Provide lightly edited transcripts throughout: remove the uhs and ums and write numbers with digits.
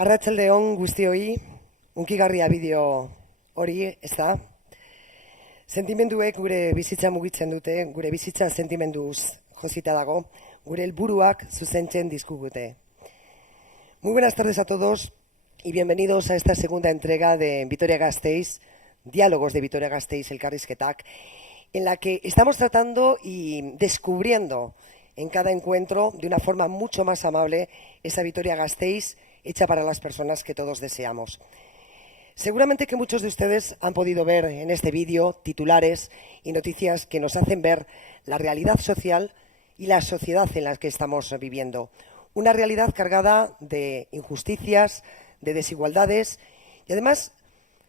Arratsaldeon guztioi, unkigarria bideo hori, ez da? Sentimenduek gure bizitza mugitzen dute, gure bizitza sentimenduz josita dago, gure helburuak zuzentzen dizkugute. Muy buenas tardes a todos y bienvenidos a esta segunda entrega de Vitoria-Gasteiz, Diálogos de Vitoria-Gasteiz elkarrizketak, en la que estamos tratando y descubriendo en cada encuentro de una forma mucho más amable esa Vitoria-Gasteiz hecha para las personas que todos deseamos. Seguramente que muchos de ustedes han podido ver en este vídeo titulares y noticias que nos hacen ver la realidad social y la sociedad en la que estamos viviendo. Una realidad cargada de injusticias, de desigualdades y además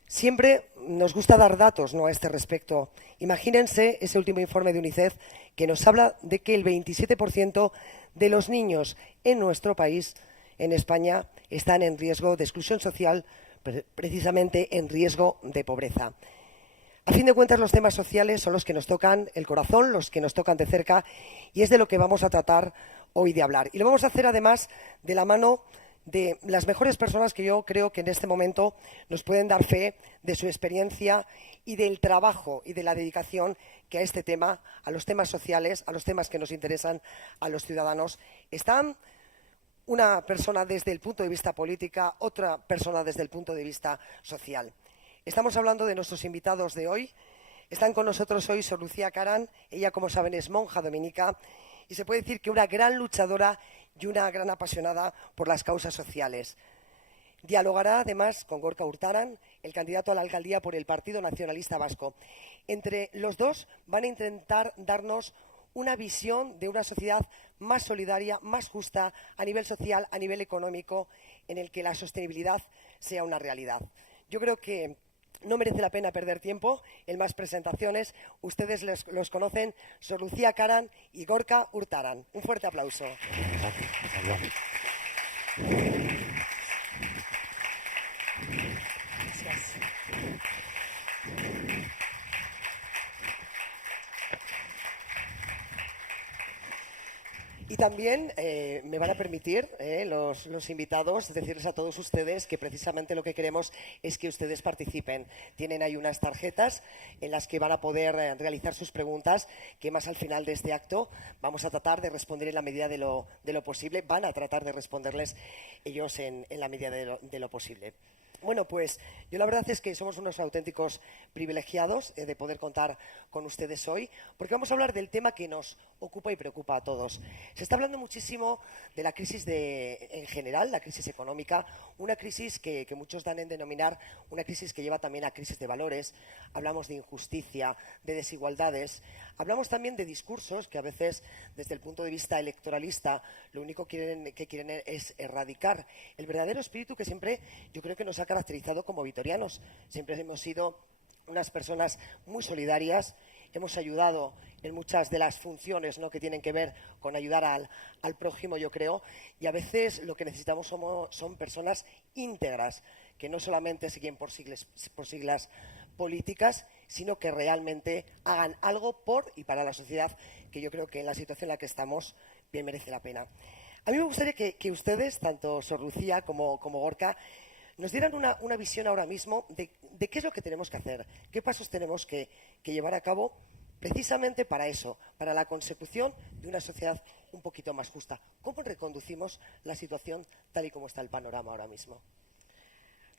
siempre nos gusta dar datos, ¿no?, a este respecto. Imagínense ese último informe de UNICEF que nos habla de que el 27% de los niños en nuestro país, en España, están en riesgo de exclusión social, precisamente en riesgo de pobreza. A fin de cuentas, los temas sociales son los que nos tocan el corazón, los que nos tocan de cerca, y es de lo que vamos a tratar hoy de hablar. Y lo vamos a hacer además de la mano de las mejores personas que yo creo que en este momento nos pueden dar fe de su experiencia y del trabajo y de la dedicación que a este tema, a los temas sociales, a los temas que nos interesan a los ciudadanos, están. Una persona desde el punto de vista política, otra persona desde el punto de vista social. Estamos hablando de nuestros invitados de hoy. Están con nosotros hoy Sor Lucía Caran. Ella, como saben, es monja dominica y se puede decir que una gran luchadora y una gran apasionada por las causas sociales. Dialogará además con Gorka Urtaran, el candidato a la alcaldía por el Partido Nacionalista Vasco. Entre los dos van a intentar darnos una visión de una sociedad más solidaria, más justa a nivel social, a nivel económico, en el que la sostenibilidad sea una realidad. Yo creo que no merece la pena perder tiempo en más presentaciones. Ustedes los conocen, Sor Lucía Caran y Gorka Urtaran. Un fuerte aplauso. Gracias. Y también me van a permitir los invitados decirles a todos ustedes que precisamente lo que queremos es que ustedes participen. Tienen ahí unas tarjetas en las que van a poder realizar sus preguntas, que más al final de este acto vamos a tratar de responder en la medida de lo posible. Van a tratar de responderles ellos en la medida de lo posible. Bueno, pues yo la verdad es que somos unos auténticos privilegiados de poder contar con ustedes hoy, porque vamos a hablar del tema que nos ocupa y preocupa a todos. Se está hablando muchísimo de la crisis en general, la crisis económica, una crisis que muchos dan en denominar una crisis que lleva también a crisis de valores. Hablamos de injusticia, de desigualdades. Hablamos también de discursos que a veces, desde el punto de vista electoralista, lo único que quieren es erradicar el verdadero espíritu que siempre yo creo que nos ha caracterizado como vitorianos. Siempre hemos sido unas personas muy solidarias, hemos ayudado en muchas de las funciones, ¿no?, que tienen que ver con ayudar al prójimo, yo creo, y a veces lo que necesitamos son personas íntegras, que no solamente se guíen por siglas políticas, sino que realmente hagan algo por y para la sociedad, que yo creo que en la situación en la que estamos bien merece la pena. A mí me gustaría que ustedes, tanto Sor Lucía como Gorka, nos dieran una visión ahora mismo de qué es lo que tenemos que hacer, qué pasos tenemos que llevar a cabo precisamente para eso, para la consecución de una sociedad un poquito más justa. ¿Cómo reconducimos la situación tal y como está el panorama ahora mismo?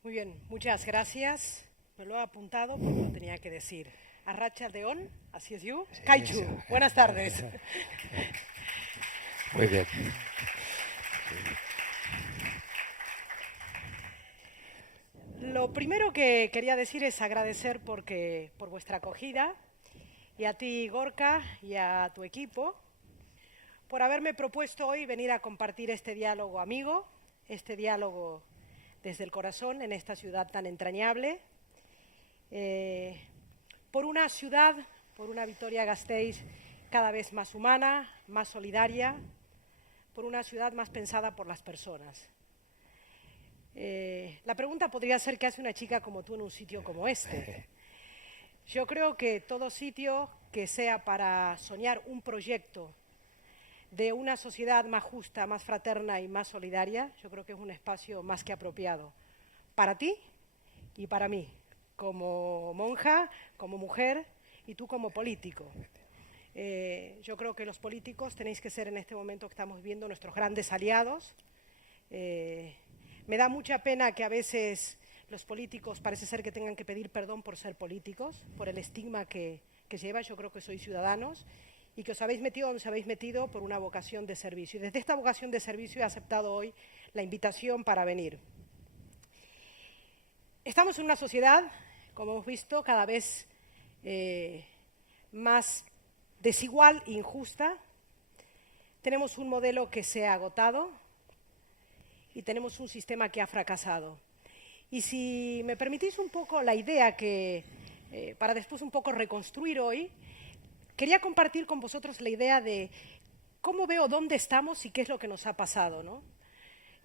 Muy bien, muchas gracias. Me lo he apuntado porque lo tenía que decir. Arracha Deón, así es you. Kaichu, buenas tardes. Muy bien. Lo primero que quería decir es agradecer por vuestra acogida, y a ti, Gorka, y a tu equipo, por haberme propuesto hoy venir a compartir este diálogo amigo, este diálogo desde el corazón en esta ciudad tan entrañable, por una ciudad, por una Vitoria-Gasteiz cada vez más humana, más solidaria, por una ciudad más pensada por las personas. La pregunta podría ser: ¿qué hace una chica como tú en un sitio como este? Yo creo que todo sitio que sea para soñar un proyecto de una sociedad más justa, más fraterna y más solidaria, yo creo que es un espacio más que apropiado para ti y para mí, como monja, como mujer y tú como político. Yo creo que los políticos tenéis que ser en este momento que estamos viviendo nuestros grandes aliados. Me da mucha pena que a veces los políticos parece ser que tengan que pedir perdón por ser políticos, por el estigma que lleva. Yo creo que sois ciudadanos y que os habéis metido donde os habéis metido por una vocación de servicio. Y desde esta vocación de servicio he aceptado hoy la invitación para venir. Estamos en una sociedad, como hemos visto, cada vez más desigual e injusta. Tenemos un modelo que se ha agotado y tenemos un sistema que ha fracasado. Y si me permitís un poco la idea para después un poco reconstruir hoy, quería compartir con vosotros la idea de cómo veo dónde estamos y qué es lo que nos ha pasado, ¿no?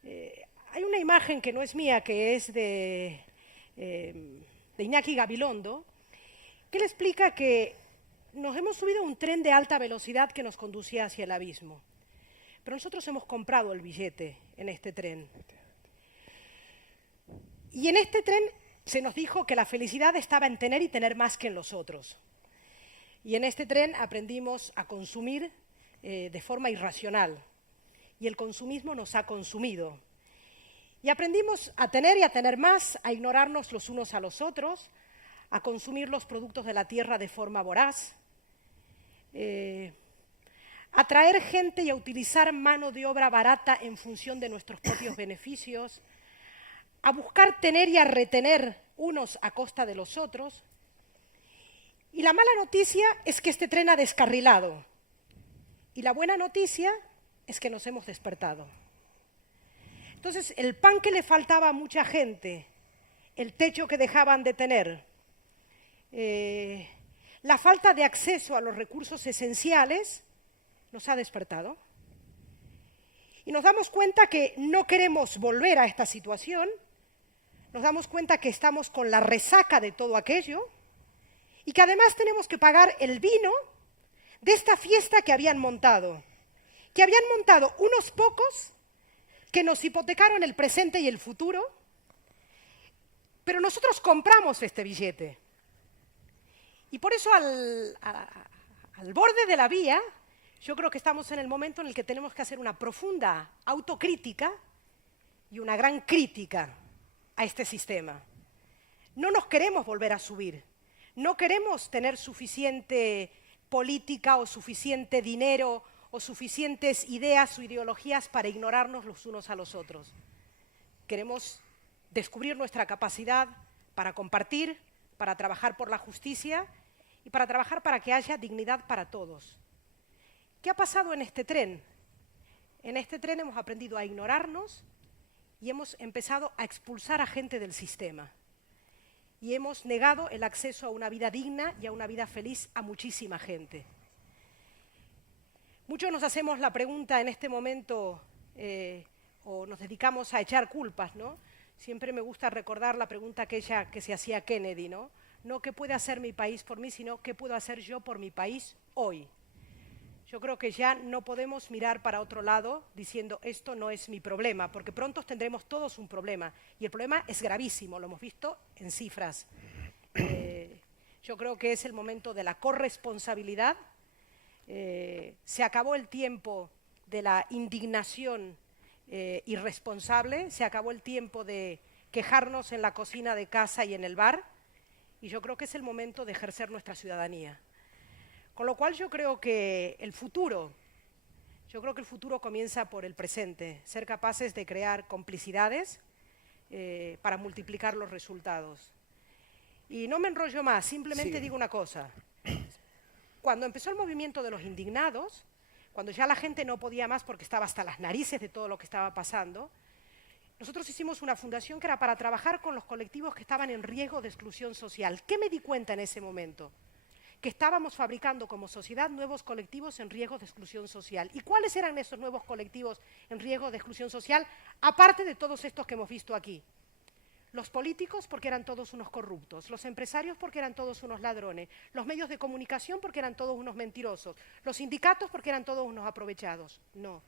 Hay una imagen que no es mía, que es de Iñaki Gabilondo, que le explica que nos hemos subido a un tren de alta velocidad que nos conducía hacia el abismo. Pero nosotros hemos comprado el billete en este tren. Y en este tren se nos dijo que la felicidad estaba en tener y tener más que en los otros. Y en este tren aprendimos a consumir de forma irracional. Y el consumismo nos ha consumido. Y aprendimos a tener y a tener más, a ignorarnos los unos a los otros, a consumir los productos de la tierra de forma voraz, a traer gente y a utilizar mano de obra barata en función de nuestros propios beneficios, a buscar tener y a retener unos a costa de los otros. Y la mala noticia es que este tren ha descarrilado. Y la buena noticia es que nos hemos despertado. Entonces, el pan que le faltaba a mucha gente, el techo que dejaban de tener, la falta de acceso a los recursos esenciales, nos ha despertado. Y nos damos cuenta que no queremos volver a esta situación, nos damos cuenta que estamos con la resaca de todo aquello y que además tenemos que pagar el vino de esta fiesta que habían montado que habían montado unos pocos que nos hipotecaron el presente y el futuro, pero nosotros compramos este billete. Y por eso al borde de la vía, yo creo que estamos en el momento en el que tenemos que hacer una profunda autocrítica y una gran crítica a este sistema. No nos queremos volver a subir, no queremos tener suficiente política o suficiente dinero o suficientes ideas o ideologías para ignorarnos los unos a los otros. Queremos descubrir nuestra capacidad para compartir, para trabajar por la justicia y para trabajar para que haya dignidad para todos. ¿Qué ha pasado en este tren? En este tren hemos aprendido a ignorarnos y hemos empezado a expulsar a gente del sistema. Y hemos negado el acceso a una vida digna y a una vida feliz a muchísima gente. Muchos nos hacemos la pregunta en este momento, o nos dedicamos a echar culpas, ¿no? Siempre me gusta recordar la pregunta aquella que se hacía Kennedy, ¿no? No qué puede hacer mi país por mí, sino qué puedo hacer yo por mi país hoy. Yo creo que ya no podemos mirar para otro lado diciendo esto no es mi problema, porque pronto tendremos todos un problema. Y el problema es gravísimo, lo hemos visto en cifras. Yo creo que es el momento de la corresponsabilidad. Se acabó el tiempo de la indignación irresponsable, se acabó el tiempo de quejarnos en la cocina de casa y en el bar, y yo creo que es el momento de ejercer nuestra ciudadanía. Con lo cual yo creo que el futuro comienza por el presente, ser capaces de crear complicidades para multiplicar los resultados. Y no me enrollo más, simplemente digo una cosa. Cuando empezó el movimiento de los indignados, cuando ya la gente no podía más porque estaba hasta las narices de todo lo que estaba pasando, nosotros hicimos una fundación que era para trabajar con los colectivos que estaban en riesgo de exclusión social. ¿Qué me di cuenta en ese momento? Que estábamos fabricando como sociedad nuevos colectivos en riesgo de exclusión social. ¿Y cuáles eran esos nuevos colectivos en riesgo de exclusión social, aparte de todos estos que hemos visto aquí? Los políticos porque eran todos unos corruptos, los empresarios porque eran todos unos ladrones, los medios de comunicación porque eran todos unos mentirosos, los sindicatos porque eran todos unos aprovechados. No.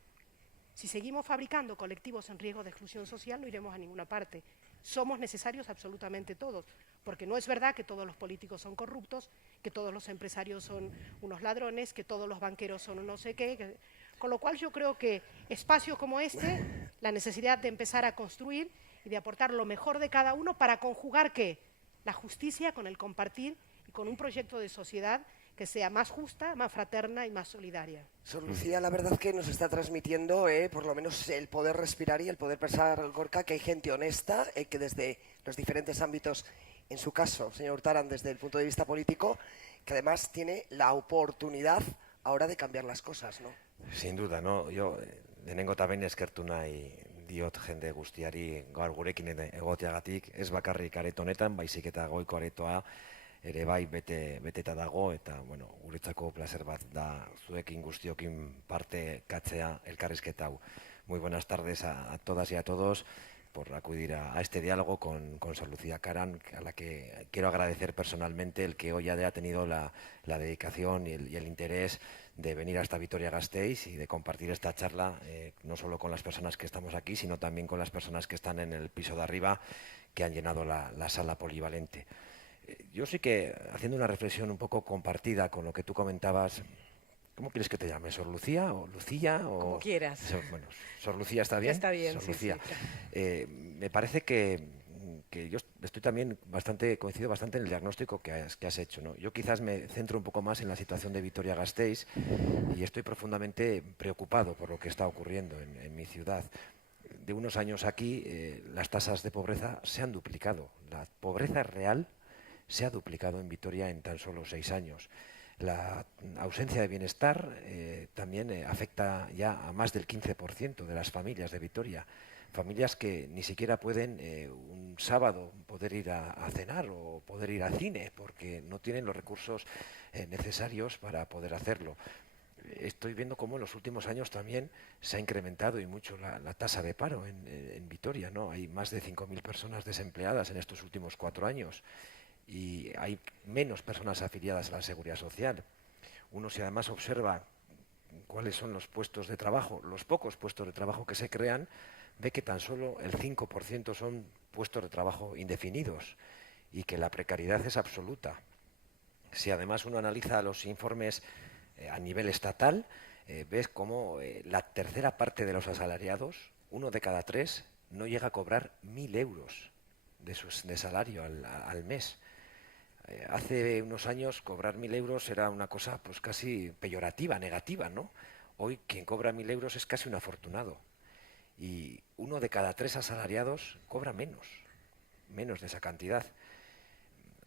Si seguimos fabricando colectivos en riesgo de exclusión social, no iremos a ninguna parte. Somos necesarios absolutamente todos, porque no es verdad que todos los políticos son corruptos, que todos los empresarios son unos ladrones, que todos los banqueros son no sé qué. Con lo cual yo creo que espacios como este, la necesidad de empezar a construir y de aportar lo mejor de cada uno para conjugar ¿qué? La justicia con el compartir y con un proyecto de sociedad que sea más justa, más fraterna y más solidaria. Sor Lucía, la verdad que nos está transmitiendo por lo menos el poder respirar y el poder pensar, Gorka, que hay gente honesta que desde los diferentes ámbitos, en su caso, señor Urtaran, desde el punto de vista político, que además tiene la oportunidad ahora de cambiar las cosas, ¿no? Sin duda, ¿no? Yo, lehenengo eta behin eskertu nahi diot jende guztiari gaur gurekin egoteagatik, ez bakarrik areto honetan, baizik eta goiko aretoa ere bai beteta dago, eta bueno, guretzako placer bat da zuekin guztiokin parte katzea elkarrizketa hau. Muy buenas tardes a todas y a todos por acudir a este diálogo con Sor Lucía Caran, a la que quiero agradecer personalmente el que hoy haya tenido la dedicación y el interés de venir hasta Vitoria-Gasteiz y de compartir esta charla, no solo con las personas que estamos aquí, sino también con las personas que están en el piso de arriba, que han llenado la sala polivalente. Yo sí que, haciendo una reflexión un poco compartida con lo que tú comentabas, ¿cómo quieres que te llame? ¿Sor Lucía o Lucía? O... Como quieras. Bueno, Sor Lucía está bien. Está bien, Sor sí, Lucía. sí. Me parece que yo estoy también coincido bastante en el diagnóstico que has hecho, ¿no? Yo quizás me centro un poco más en la situación de Vitoria-Gasteiz y estoy profundamente preocupado por lo que está ocurriendo en mi ciudad. De unos años aquí, las tasas de pobreza se han duplicado. La pobreza real se ha duplicado en Vitoria en tan solo 6 años. La ausencia de bienestar también afecta ya a más del 15% de las familias de Vitoria. Familias que ni siquiera pueden un sábado poder ir a cenar o poder ir al cine porque no tienen los recursos necesarios para poder hacerlo. Estoy viendo cómo en los últimos años también se ha incrementado y mucho la tasa de paro en Vitoria, ¿no? Hay más de 5.000 personas desempleadas en estos últimos 4 años. Y hay menos personas afiliadas a la Seguridad Social. Uno, si además observa cuáles son los puestos de trabajo, los pocos puestos de trabajo que se crean, ve que tan solo el 5% son puestos de trabajo indefinidos y que la precariedad es absoluta. Si además uno analiza los informes a nivel estatal, ves como la tercera parte de los asalariados, 1 de cada 3, no llega a cobrar 1.000 euros de salario al mes. Hace unos años cobrar 1.000 euros era una cosa pues casi peyorativa, negativa, ¿no? Hoy quien cobra 1.000 euros es casi un afortunado. Y 1 de cada 3 asalariados cobra menos de esa cantidad.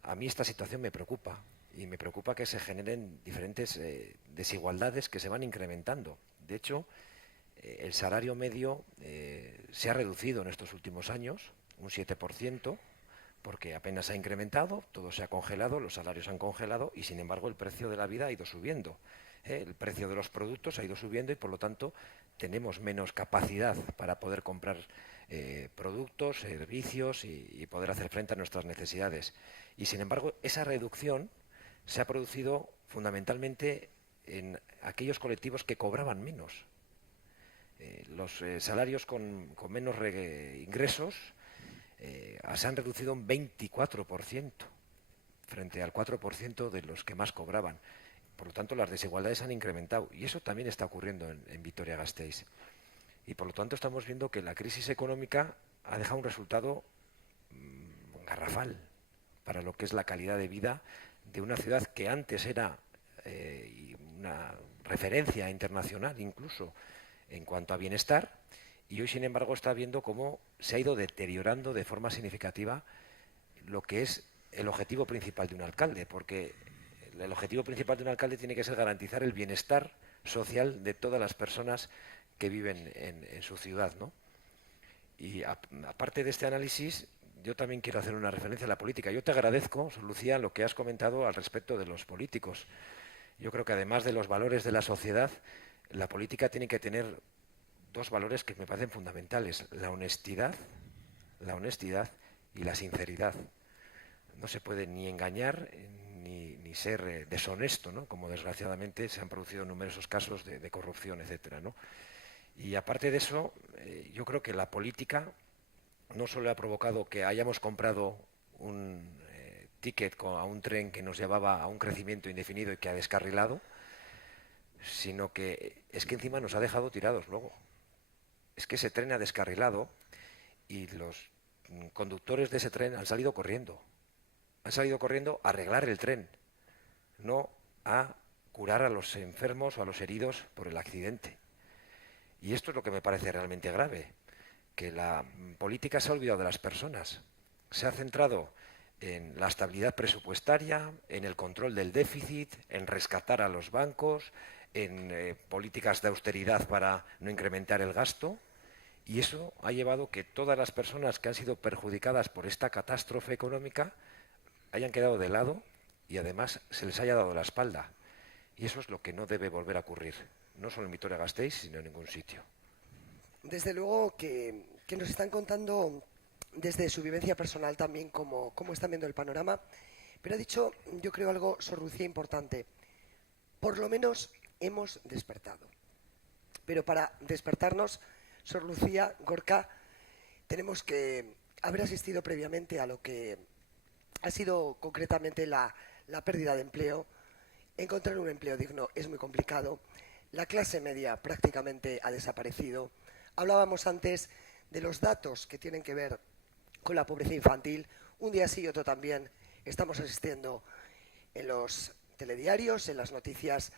A mí esta situación me preocupa, y me preocupa que se generen diferentes desigualdades que se van incrementando. De hecho, el salario medio se ha reducido en estos últimos años, un 7%, porque apenas ha incrementado, todo se ha congelado, los salarios han congelado y sin embargo el precio de la vida ha ido subiendo. El precio de los productos ha ido subiendo y por lo tanto tenemos menos capacidad para poder comprar productos, servicios y poder hacer frente a nuestras necesidades. Y sin embargo esa reducción se ha producido fundamentalmente en aquellos colectivos que cobraban menos. Los salarios con menos ingresos se han reducido un 24% frente al 4% de los que más cobraban. Por lo tanto, las desigualdades han incrementado y eso también está ocurriendo en Vitoria-Gasteiz. Y por lo tanto estamos viendo que la crisis económica ha dejado un resultado garrafal para lo que es la calidad de vida de una ciudad que antes era una referencia internacional incluso en cuanto a bienestar, y hoy sin embargo está viendo cómo se ha ido deteriorando de forma significativa lo que es el objetivo principal de un alcalde, porque el objetivo principal de un alcalde tiene que ser garantizar el bienestar social de todas las personas que viven en su ciudad, ¿no? Y aparte de este análisis, yo también quiero hacer una referencia a la política. Yo te agradezco, Sor Lucía, lo que has comentado al respecto de los políticos. Yo creo que además de los valores de la sociedad, la política tiene que tener dos valores que me parecen fundamentales: la honestidad y la sinceridad. No se puede ni engañar ni ser deshonesto, ¿no? Como desgraciadamente se han producido numerosos casos de corrupción, etcétera, ¿no? Y aparte de eso, yo creo que la política no solo ha provocado que hayamos comprado un ticket a un tren que nos llevaba a un crecimiento indefinido y que ha descarrilado, sino que es que encima nos ha dejado tirados luego. Es que ese tren ha descarrilado y los conductores de ese tren han salido corriendo. Han salido corriendo a arreglar el tren, no a curar a los enfermos o a los heridos por el accidente. Y esto es lo que me parece realmente grave, que la política se ha olvidado de las personas. Se ha centrado en la estabilidad presupuestaria, en el control del déficit, en rescatar a los bancos, en políticas de austeridad para no incrementar el gasto, y eso ha llevado que todas las personas que han sido perjudicadas por esta catástrofe económica hayan quedado de lado y además se les haya dado la espalda. Y eso es lo que no debe volver a ocurrir, no solo en Vitoria-Gasteiz, sino en ningún sitio. Desde luego que nos están contando desde su vivencia personal también cómo están viendo el panorama, pero ha dicho, yo creo, algo, Sor Lucía, importante. Por lo menos hemos despertado. Pero para despertarnos, Sor Lucía, Gorka, tenemos que haber asistido previamente a lo que ha sido concretamente la pérdida de empleo. Encontrar un empleo digno es muy complicado. La clase media prácticamente ha desaparecido. Hablábamos antes de los datos que tienen que ver con la pobreza infantil. Un día sí y otro también estamos asistiendo en los telediarios, en las noticias,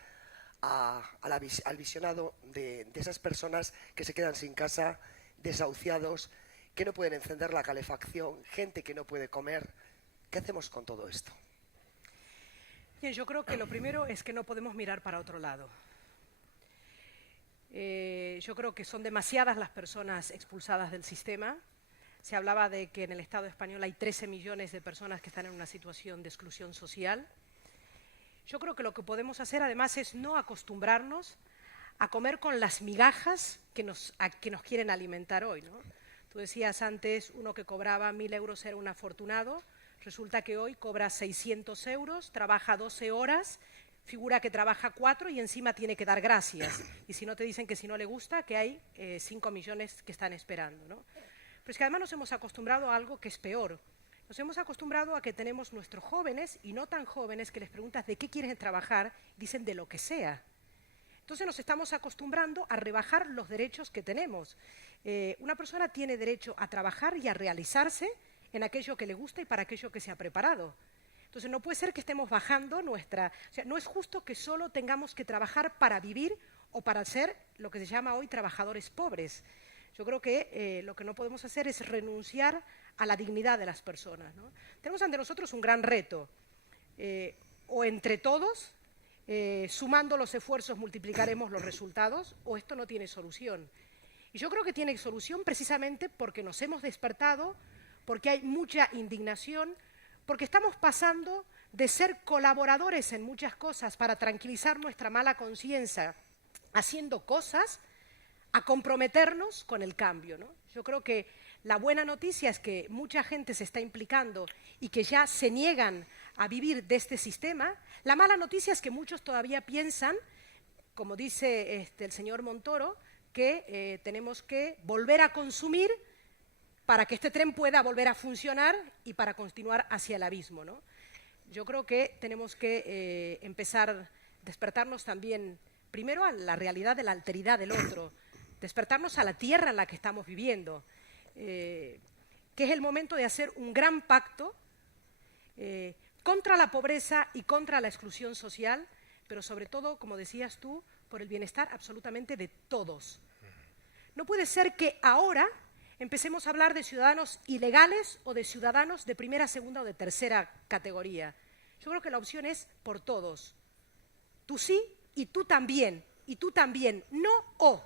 al visionado de esas personas que se quedan sin casa, desahuciados, que no pueden encender la calefacción, gente que no puede comer. ¿Qué hacemos con todo esto? Bien, yo creo que lo primero es que no podemos mirar para otro lado. Yo creo que son demasiadas las personas expulsadas del sistema. Se hablaba de que en el Estado español hay 13 millones de personas que están en una situación de exclusión social. Yo creo que lo que podemos hacer además es no acostumbrarnos a comer con las migajas que nos quieren alimentar hoy, ¿no? Tú decías antes, uno que cobraba 1.000 euros era un afortunado. Resulta que hoy cobra 600 euros, trabaja 12 horas, figura que trabaja 4 y encima tiene que dar gracias. Y si no te dicen que si no le gusta, que hay 5 millones que están esperando, ¿no? Pero es que además nos hemos acostumbrado a algo que es peor. Nos hemos acostumbrado a que tenemos nuestros jóvenes y no tan jóvenes que les preguntas de qué quieren trabajar, dicen de lo que sea. Entonces nos estamos acostumbrando a rebajar los derechos que tenemos. Una persona tiene derecho a trabajar y a realizarse en aquello que le gusta y para aquello que se ha preparado. Entonces no puede ser que estemos bajando nuestra... O sea, no es justo que solo tengamos que trabajar para vivir o para ser lo que se llama hoy trabajadores pobres. Yo creo que lo que no podemos hacer es renunciar a la dignidad de las personas, ¿no? Tenemos ante nosotros un gran reto. O entre todos, sumando los esfuerzos, multiplicaremos los resultados, o esto no tiene solución. Y yo creo que tiene solución precisamente porque nos hemos despertado, porque hay mucha indignación, porque estamos pasando de ser colaboradores en muchas cosas para tranquilizar nuestra mala conciencia haciendo cosas, a comprometernos con el cambio, ¿no? Yo creo que la buena noticia es que mucha gente se está implicando y que ya se niegan a vivir de este sistema. La mala noticia es que muchos todavía piensan, como dice el señor Montoro, que tenemos que volver a consumir para que este tren pueda volver a funcionar y para continuar hacia el abismo, ¿no? Yo creo que tenemos que empezar a despertarnos también, primero, a la realidad de la alteridad del otro, despertarnos a la tierra en la que estamos viviendo, que es el momento de hacer un gran pacto contra la pobreza y contra la exclusión social, pero sobre todo, como decías tú, por el bienestar absolutamente de todos. No puede ser que ahora empecemos a hablar de ciudadanos ilegales o de ciudadanos de primera, segunda o de tercera categoría. Yo creo que la opción es por todos. Tú sí y tú también, no o.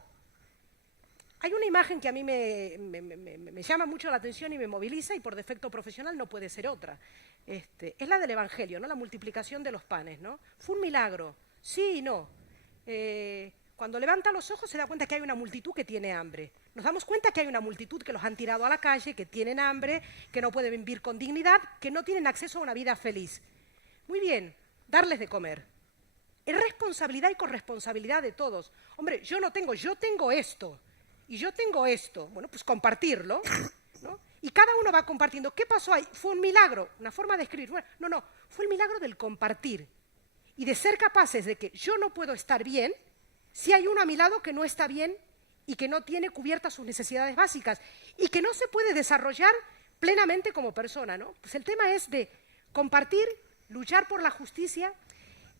Hay una imagen que a mí me llama mucho la atención y me moviliza y por defecto profesional no puede ser otra. Es la del Evangelio, ¿no? La multiplicación de los panes, ¿no? Fue un milagro, sí y no. Cuando levanta los ojos se da cuenta que hay una multitud que tiene hambre. Nos damos cuenta que hay una multitud que los han tirado a la calle, que tienen hambre, que no pueden vivir con dignidad, que no tienen acceso a una vida feliz. Muy bien, darles de comer. Es responsabilidad y corresponsabilidad de todos. Hombre, yo tengo esto. Y yo tengo esto. Bueno, pues compartirlo, ¿no? Y cada uno va compartiendo. ¿Qué pasó ahí? Fue un milagro, una forma de escribir. Bueno, no, fue el milagro del compartir. Y de ser capaces de que yo no puedo estar bien si hay uno a mi lado que no está bien y que no tiene cubiertas sus necesidades básicas y que no se puede desarrollar plenamente como persona, ¿no? Pues el tema es de compartir, luchar por la justicia,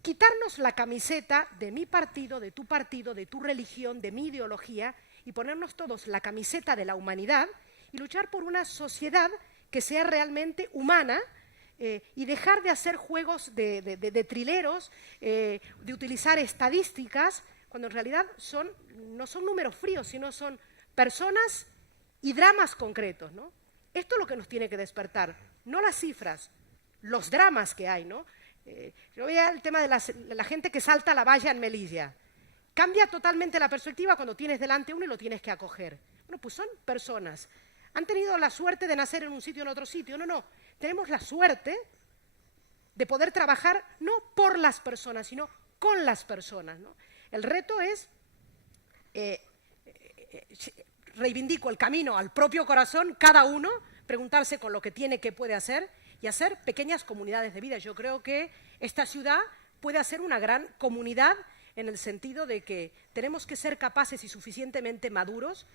quitarnos la camiseta de mi partido, de tu religión, de mi ideología y ponernos todos la camiseta de la humanidad y luchar por una sociedad que sea realmente humana y dejar de hacer juegos de trileros, de utilizar estadísticas, cuando en realidad no son números fríos, sino son personas y dramas concretos, ¿no? Esto es lo que nos tiene que despertar, no las cifras, los dramas que hay, ¿no? Yo veía el tema de la gente que salta la valla en Melilla. Cambia totalmente la perspectiva cuando tienes delante uno y lo tienes que acoger. Bueno, pues son personas. Han tenido la suerte de nacer en un sitio o en otro sitio. No. Tenemos la suerte de poder trabajar no por las personas, sino con las personas, ¿no? El reto es, reivindico el camino al propio corazón, cada uno, preguntarse con lo que tiene, qué puede hacer y hacer pequeñas comunidades de vida. Yo creo que esta ciudad puede hacer una gran comunidad en el sentido de que tenemos que ser capaces y suficientemente maduros.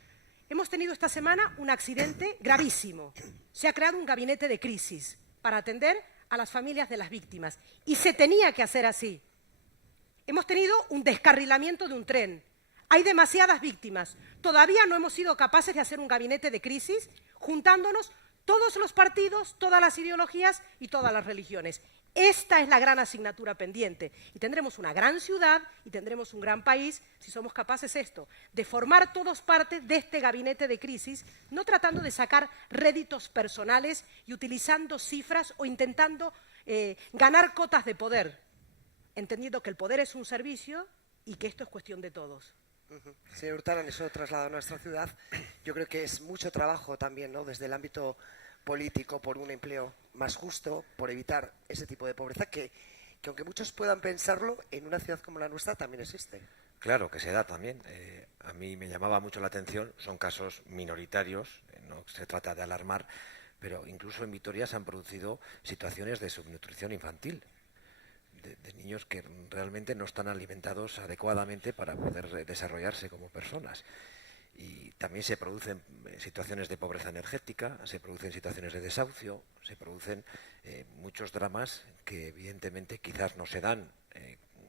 Hemos tenido esta semana un accidente gravísimo. Se ha creado un gabinete de crisis para atender a las familias de las víctimas. Y se tenía que hacer así. Hemos tenido un descarrilamiento de un tren. Hay demasiadas víctimas. Todavía no hemos sido capaces de hacer un gabinete de crisis juntándonos todos los partidos, todas las ideologías y todas las religiones. Esta es la gran asignatura pendiente y tendremos una gran ciudad y tendremos un gran país si somos capaces de formar todos parte de este gabinete de crisis, no tratando de sacar réditos personales y utilizando cifras o intentando ganar cotas de poder, entendiendo que el poder es un servicio y que esto es cuestión de todos. Señor Urtaran, eso trasladado a nuestra ciudad, yo creo que es mucho trabajo también, ¿no? Desde el ámbito político por un empleo más justo, por evitar ese tipo de pobreza que que aunque muchos puedan pensarlo, en una ciudad como la nuestra también existe. Claro que se da también. A mí me llamaba mucho la atención, son casos minoritarios, no se trata de alarmar, pero incluso en Vitoria se han producido situaciones de subnutrición infantil, de niños que realmente no están alimentados adecuadamente para poder desarrollarse como personas. Y también se producen situaciones de pobreza energética, se producen situaciones de desahucio, se producen muchos dramas que evidentemente quizás no se dan,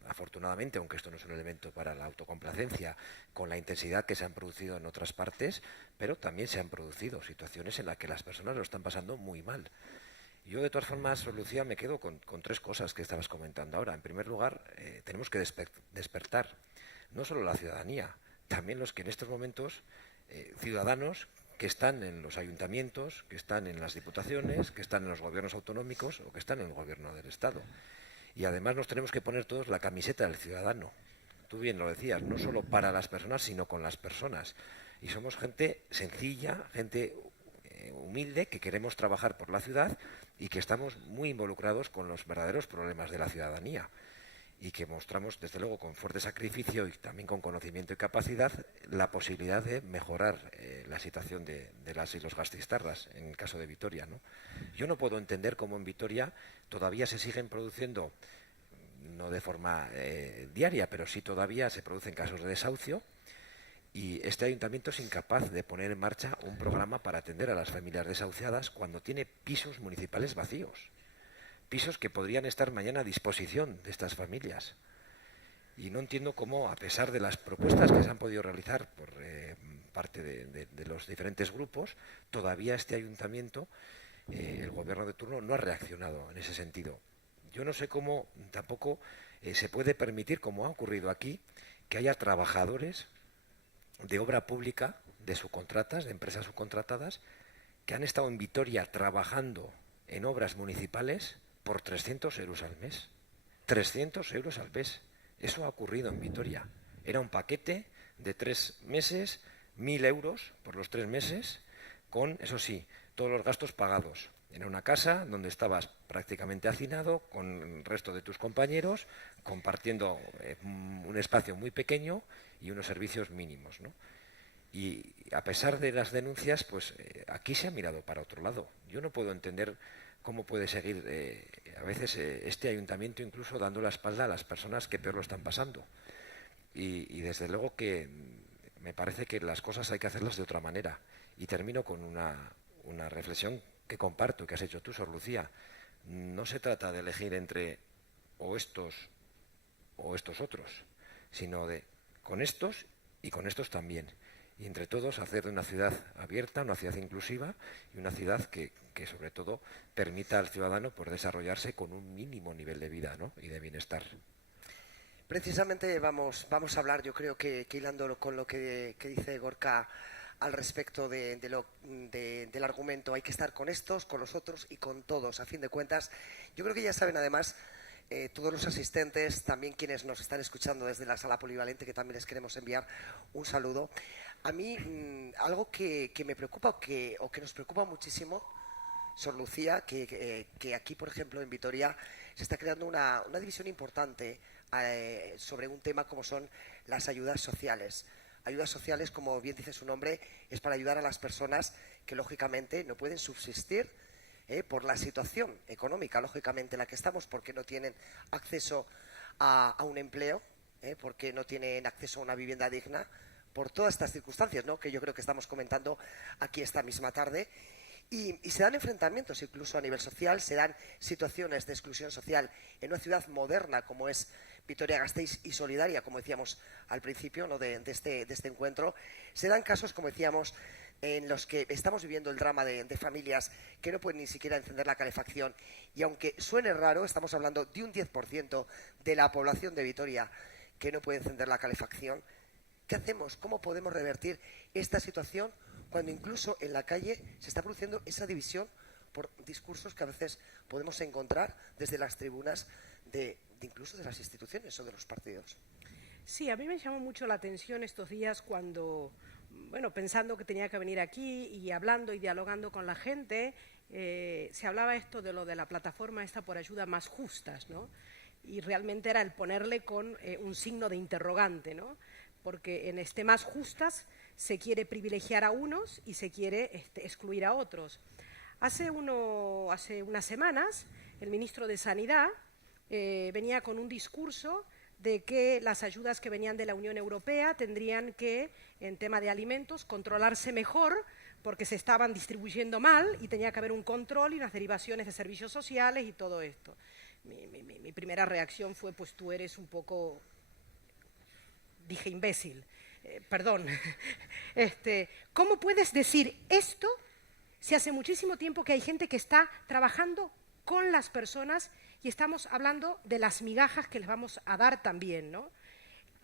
afortunadamente, aunque esto no es un elemento para la autocomplacencia, con la intensidad que se han producido en otras partes, pero también se han producido situaciones en las que las personas lo están pasando muy mal. Yo, de todas formas, Lucía, me quedo con tres cosas que estabas comentando ahora. En primer lugar, tenemos que despertar no solo la ciudadanía, también los que en estos momentos, ciudadanos que están en los ayuntamientos, que están en las diputaciones, que están en los gobiernos autonómicos o que están en el gobierno del Estado. Y además nos tenemos que poner todos la camiseta del ciudadano. Tú bien lo decías, no solo para las personas, sino con las personas. Y somos gente sencilla, gente humilde, que queremos trabajar por la ciudad y que estamos muy involucrados con los verdaderos problemas de la ciudadanía. Y que mostramos, desde luego, con fuerte sacrificio y también con conocimiento y capacidad, la posibilidad de mejorar la situación de las y los gasteiztarras, en el caso de Vitoria, ¿no? Yo no puedo entender cómo en Vitoria todavía se siguen produciendo, no de forma diaria, pero sí todavía se producen casos de desahucio, y este ayuntamiento es incapaz de poner en marcha un programa para atender a las familias desahuciadas cuando tiene pisos municipales vacíos. Pisos que podrían estar mañana a disposición de estas familias. Y no entiendo cómo, a pesar de las propuestas que se han podido realizar por parte de los diferentes grupos, todavía este ayuntamiento, el gobierno de turno, no ha reaccionado en ese sentido. Yo no sé cómo tampoco se puede permitir, como ha ocurrido aquí, que haya trabajadores de obra pública, de subcontratas, de empresas subcontratadas, que han estado en Vitoria trabajando en obras municipales por 300 euros al mes. 300 euros al mes. Eso ha ocurrido en Vitoria. Era un paquete de 3 meses, 1.000 euros por los 3 meses, con, eso sí, todos los gastos pagados. Era una casa donde estabas prácticamente hacinado con el resto de tus compañeros, compartiendo un espacio muy pequeño y unos servicios mínimos, ¿no? Y a pesar de las denuncias, pues aquí se ha mirado para otro lado. Yo no puedo entender cómo puede seguir a veces este ayuntamiento incluso dando la espalda a las personas que peor lo están pasando. Y desde luego que me parece que las cosas hay que hacerlas de otra manera. Y termino con una reflexión que comparto, que has hecho tú, Sor Lucía. No se trata de elegir entre o estos otros, sino de con estos y con estos también. Y entre todos hacer de una ciudad abierta, una ciudad inclusiva y una ciudad que sobre todo permita al ciudadano poder desarrollarse con un mínimo nivel de vida, ¿no? Y de bienestar. Precisamente vamos a hablar, yo creo que hilando con lo que dice Gorka al respecto del argumento, hay que estar con estos, con los otros y con todos. A fin de cuentas, yo creo que ya saben además todos los asistentes, también quienes nos están escuchando desde la sala polivalente, que también les queremos enviar un saludo. A mí algo que me preocupa o que nos preocupa muchísimo, Sor Lucía, que aquí, por ejemplo, en Vitoria se está creando una división importante sobre un tema como son las ayudas sociales. Ayudas sociales, como bien dice su nombre, es para ayudar a las personas que lógicamente no pueden subsistir por la situación económica, lógicamente, en la que estamos, porque no tienen acceso a un empleo, porque no tienen acceso a una vivienda digna, por todas estas circunstancias, ¿no?, que yo creo que estamos comentando aquí esta misma tarde. Y se dan enfrentamientos incluso a nivel social, se dan situaciones de exclusión social en una ciudad moderna como es Vitoria-Gasteiz y solidaria, como decíamos al principio, ¿no?, de este encuentro. Se dan casos, como decíamos, en los que estamos viviendo el drama de familias que no pueden ni siquiera encender la calefacción. Y aunque suene raro, estamos hablando de un 10% de la población de Vitoria que no puede encender la calefacción. ¿Qué hacemos? ¿Cómo podemos revertir esta situación cuando incluso en la calle se está produciendo esa división por discursos que a veces podemos encontrar desde las tribunas de incluso de las instituciones o de los partidos? Sí, a mí me llamó mucho la atención estos días cuando, bueno, pensando que tenía que venir aquí y hablando y dialogando con la gente, se hablaba esto de lo de la plataforma esta por ayudas más justas, ¿no? y realmente era el ponerle con un signo de interrogante, ¿no? Porque en más justas se quiere privilegiar a unos y se quiere excluir a otros. Hace unas semanas el ministro de Sanidad venía con un discurso de que las ayudas que venían de la Unión Europea tendrían que, en tema de alimentos, controlarse mejor porque se estaban distribuyendo mal y tenía que haber un control y unas derivaciones de servicios sociales y todo esto. Mi primera reacción fue, pues tú eres un poco, dije imbécil, perdón. ¿Cómo puedes decir esto si hace muchísimo tiempo que hay gente que está trabajando con las personas y estamos hablando de las migajas que les vamos a dar también, ¿no?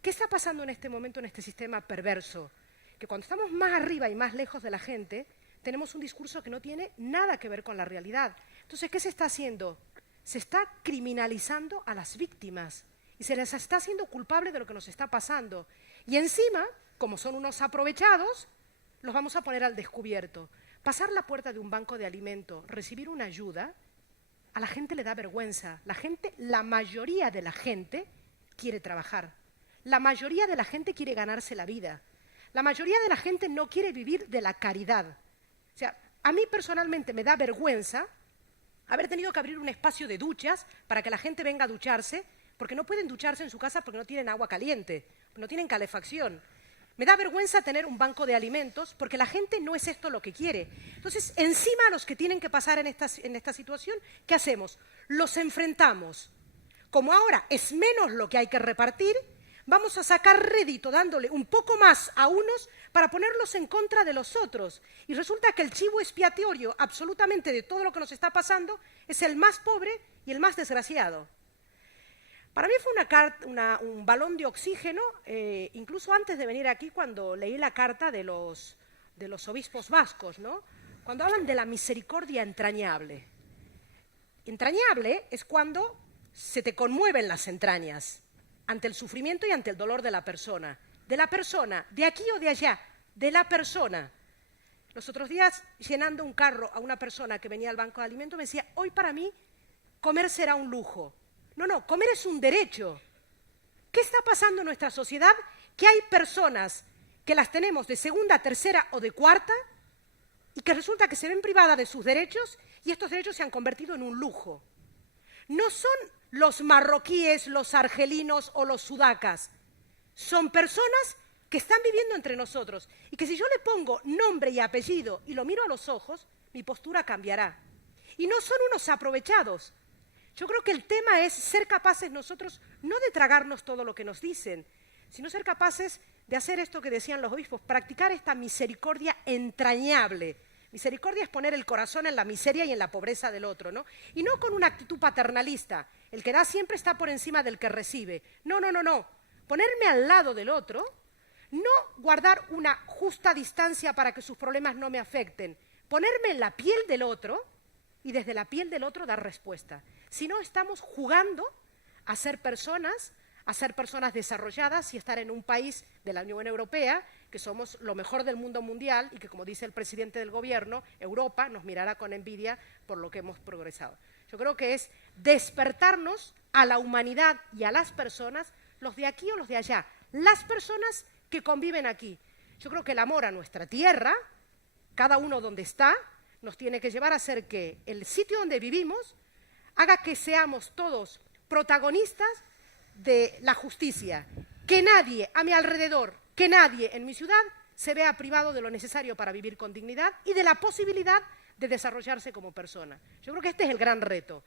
¿Qué está pasando en este momento en este sistema perverso? Que cuando estamos más arriba y más lejos de la gente, tenemos un discurso que no tiene nada que ver con la realidad. Entonces, ¿qué se está haciendo? Se está criminalizando a las víctimas y se les está haciendo culpable de lo que nos está pasando. Y encima, como son unos aprovechados, los vamos a poner al descubierto. Pasar la puerta de un banco de alimento, recibir una ayuda, a la gente le da vergüenza. La mayoría de la gente quiere trabajar. La mayoría de la gente quiere ganarse la vida. La mayoría de la gente no quiere vivir de la caridad. O sea, a mí personalmente me da vergüenza haber tenido que abrir un espacio de duchas para que la gente venga a ducharse, porque no pueden ducharse en su casa porque no tienen agua caliente, no tienen calefacción. Me da vergüenza tener un banco de alimentos porque la gente no es esto lo que quiere. Entonces, encima a los que tienen que pasar en esta situación, ¿qué hacemos? Los enfrentamos. Como ahora es menos lo que hay que repartir, vamos a sacar rédito dándole un poco más a unos para ponerlos en contra de los otros. Y resulta que el chivo expiatorio absolutamente de todo lo que nos está pasando es el más pobre y el más desgraciado. Para mí fue un balón de oxígeno, incluso antes de venir aquí, cuando leí la carta de los obispos vascos, ¿no? Cuando hablan de la misericordia entrañable. Entrañable es cuando se te conmueven las entrañas ante el sufrimiento y ante el dolor de la persona, de aquí o de allá, de la persona. Los otros días, llenando un carro a una persona que venía al banco de alimentos, me decía, hoy para mí comer será un lujo. No, comer es un derecho. ¿Qué está pasando en nuestra sociedad? Que hay personas que las tenemos de segunda, tercera o de cuarta y que resulta que se ven privadas de sus derechos y estos derechos se han convertido en un lujo. No son los marroquíes, los argelinos o los sudacas. Son personas que están viviendo entre nosotros y que si yo le pongo nombre y apellido y lo miro a los ojos, mi postura cambiará. Y no son unos aprovechados. Yo creo que el tema es ser capaces nosotros no de tragarnos todo lo que nos dicen, sino ser capaces de hacer esto que decían los obispos, practicar esta misericordia entrañable. Misericordia es poner el corazón en la miseria y en la pobreza del otro, ¿no? Y no con una actitud paternalista. El que da siempre está por encima del que recibe. No. Ponerme al lado del otro, no guardar una justa distancia para que sus problemas no me afecten. Ponerme en la piel del otro y desde la piel del otro dar respuesta. Si no, estamos jugando a ser personas desarrolladas y estar en un país de la Unión Europea, que somos lo mejor del mundo mundial y que, como dice el presidente del gobierno, Europa nos mirará con envidia por lo que hemos progresado. Yo creo que es despertarnos a la humanidad y a las personas, los de aquí o los de allá, las personas que conviven aquí. Yo creo que el amor a nuestra tierra, cada uno donde está, nos tiene que llevar a hacer que el sitio donde vivimos haga que seamos todos protagonistas de la justicia, que nadie a mi alrededor, que nadie en mi ciudad se vea privado de lo necesario para vivir con dignidad y de la posibilidad de desarrollarse como persona. Yo creo que este es el gran reto.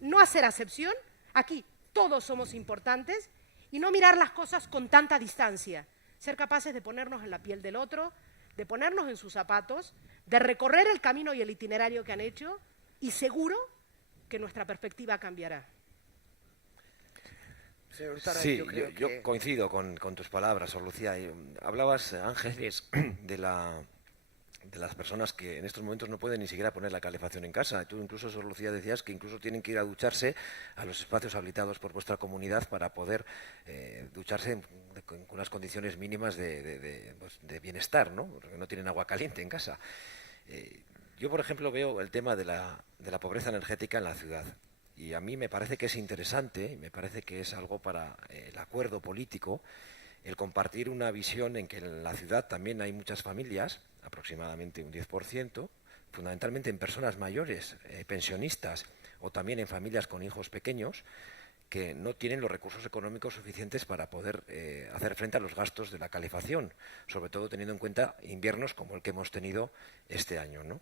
No hacer acepción, aquí todos somos importantes y no mirar las cosas con tanta distancia, ser capaces de ponernos en la piel del otro, de ponernos en sus zapatos, de recorrer el camino y el itinerario que han hecho y seguro que nuestra perspectiva cambiará. Sí, yo coincido con tus palabras, Sor Lucía. Hablabas, Ángeles, de las personas que en estos momentos no pueden ni siquiera poner la calefacción en casa. Tú incluso, Sor Lucía, decías que incluso tienen que ir a ducharse a los espacios habilitados por vuestra comunidad para poder ducharse con unas condiciones mínimas de bienestar, ¿no? Porque no tienen agua caliente en casa. Yo, por ejemplo, veo el tema de la pobreza energética en la ciudad. Y a mí me parece que es interesante, me parece que es algo para el acuerdo político, el compartir una visión en que en la ciudad también hay muchas familias, aproximadamente un 10%, fundamentalmente en personas mayores, pensionistas, o también en familias con hijos pequeños, que no tienen los recursos económicos suficientes para poder hacer frente a los gastos de la calefacción, sobre todo teniendo en cuenta inviernos como el que hemos tenido este año, ¿no?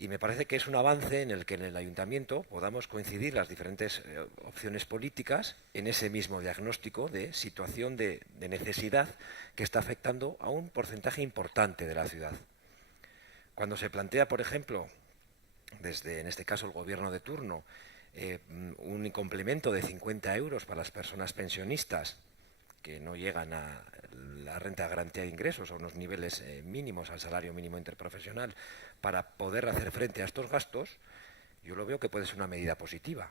Y me parece que es un avance en el que en el ayuntamiento podamos coincidir las diferentes opciones políticas en ese mismo diagnóstico de situación de necesidad que está afectando a un porcentaje importante de la ciudad. Cuando se plantea, por ejemplo, desde, en este caso, el gobierno de turno, un complemento de 50 euros para las personas pensionistas que no llegan a la renta de garantía de ingresos, a unos niveles mínimos, al salario mínimo interprofesional, para poder hacer frente a estos gastos, yo lo veo que puede ser una medida positiva.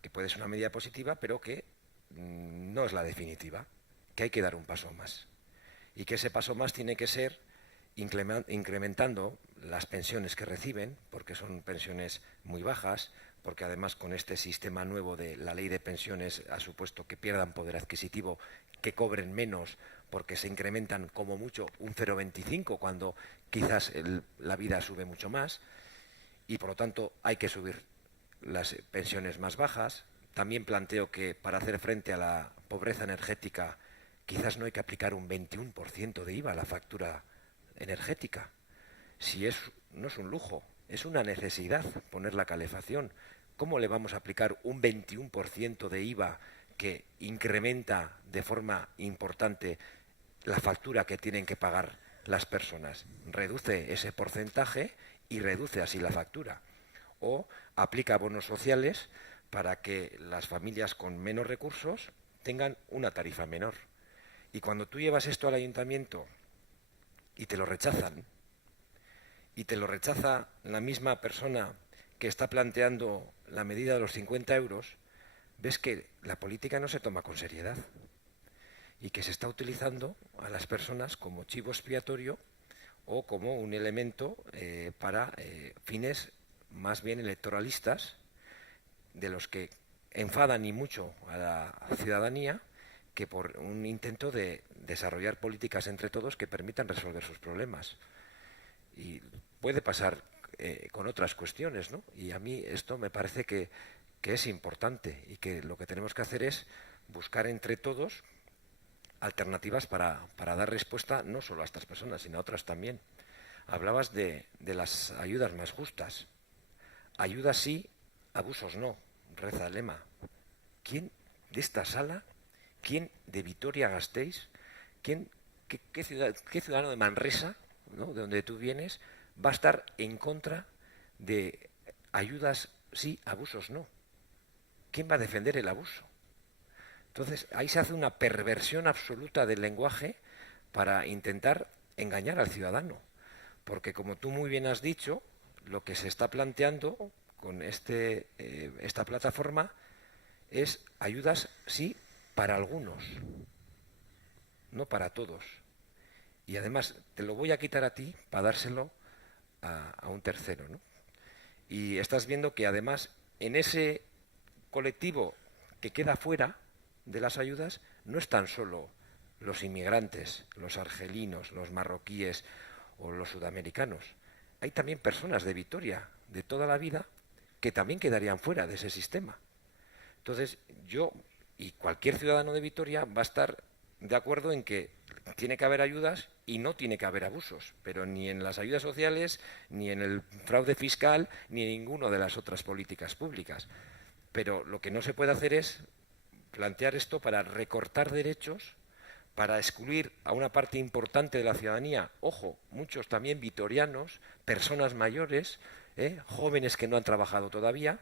Pero que no es la definitiva, que hay que dar un paso más. Y que ese paso más tiene que ser incrementando las pensiones que reciben, porque son pensiones muy bajas, porque además con este sistema nuevo de la ley de pensiones ha supuesto que pierdan poder adquisitivo, que cobren menos, porque se incrementan como mucho un 0,25 cuando quizás la vida sube mucho más, y por lo tanto hay que subir las pensiones más bajas. También planteo que para hacer frente a la pobreza energética quizás no hay que aplicar un 21% de IVA a la factura energética. No es un lujo, es una necesidad poner la calefacción. ¿Cómo le vamos a aplicar un 21% de IVA que incrementa de forma importante la factura que tienen que pagar las personas? Reduce ese porcentaje y reduce así la factura. O aplica bonos sociales para que las familias con menos recursos tengan una tarifa menor. Y cuando tú llevas esto al ayuntamiento y te lo rechazan, y te lo rechaza la misma persona que está planteando la medida de los 50 euros, ves que la política no se toma con seriedad y que se está utilizando a las personas como chivo expiatorio o como un elemento para fines más bien electoralistas, de los que enfadan y mucho a la ciudadanía, que por un intento de desarrollar políticas entre todos que permitan resolver sus problemas. Y puede pasar con otras cuestiones, ¿no? Y a mí esto me parece que es importante y que lo que tenemos que hacer es buscar entre todos alternativas para dar respuesta no solo a estas personas, sino a otras también. Hablabas de las ayudas más justas. Ayudas sí, abusos no, reza el lema. ¿Quién de esta sala, quién de Vitoria-Gasteiz, qué ciudadano de Manresa, ¿no?, de donde tú vienes, va a estar en contra de ayudas sí, abusos no? ¿Quién va a defender el abuso? Entonces, ahí se hace una perversión absoluta del lenguaje para intentar engañar al ciudadano. Porque, como tú muy bien has dicho, lo que se está planteando con esta plataforma es ayudas, sí, para algunos, no para todos. Y además, te lo voy a quitar a ti para dárselo a un tercero, ¿no? Y estás viendo que además en ese colectivo que queda fuera de las ayudas no están solo los inmigrantes, los argelinos, los marroquíes o los sudamericanos. Hay también personas de Vitoria de toda la vida que también quedarían fuera de ese sistema. Entonces, yo y cualquier ciudadano de Vitoria va a estar de acuerdo en que tiene que haber ayudas y no tiene que haber abusos, pero ni en las ayudas sociales, ni en el fraude fiscal, ni en ninguna de las otras políticas públicas. Pero lo que no se puede hacer es plantear esto para recortar derechos, para excluir a una parte importante de la ciudadanía, ojo, muchos también vitorianos, personas mayores, jóvenes que no han trabajado todavía,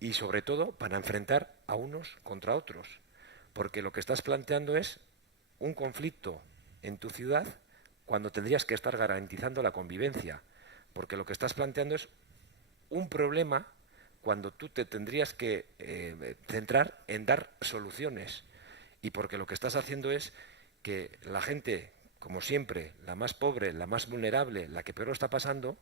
y sobre todo para enfrentar a unos contra otros, porque lo que estás planteando es un conflicto en tu ciudad cuando tendrías que estar garantizando la convivencia, porque lo que estás planteando es un problema cuando tú te tendrías que centrar en dar soluciones, y porque lo que estás haciendo es que la gente, como siempre, la más pobre, la más vulnerable, la que peor lo está pasando,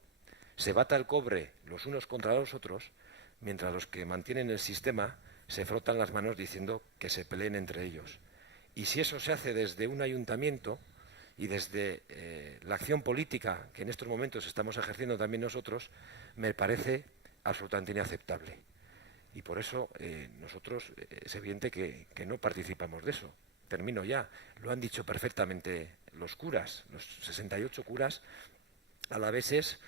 se bata el cobre los unos contra los otros, mientras los que mantienen el sistema se frotan las manos diciendo que se peleen entre ellos. Y si eso se hace desde un ayuntamiento y desde la acción política que en estos momentos estamos ejerciendo también nosotros, me parece absolutamente inaceptable. Y por eso nosotros es evidente que no participamos de eso. Termino ya. Lo han dicho perfectamente los curas, los 68 curas alaveses,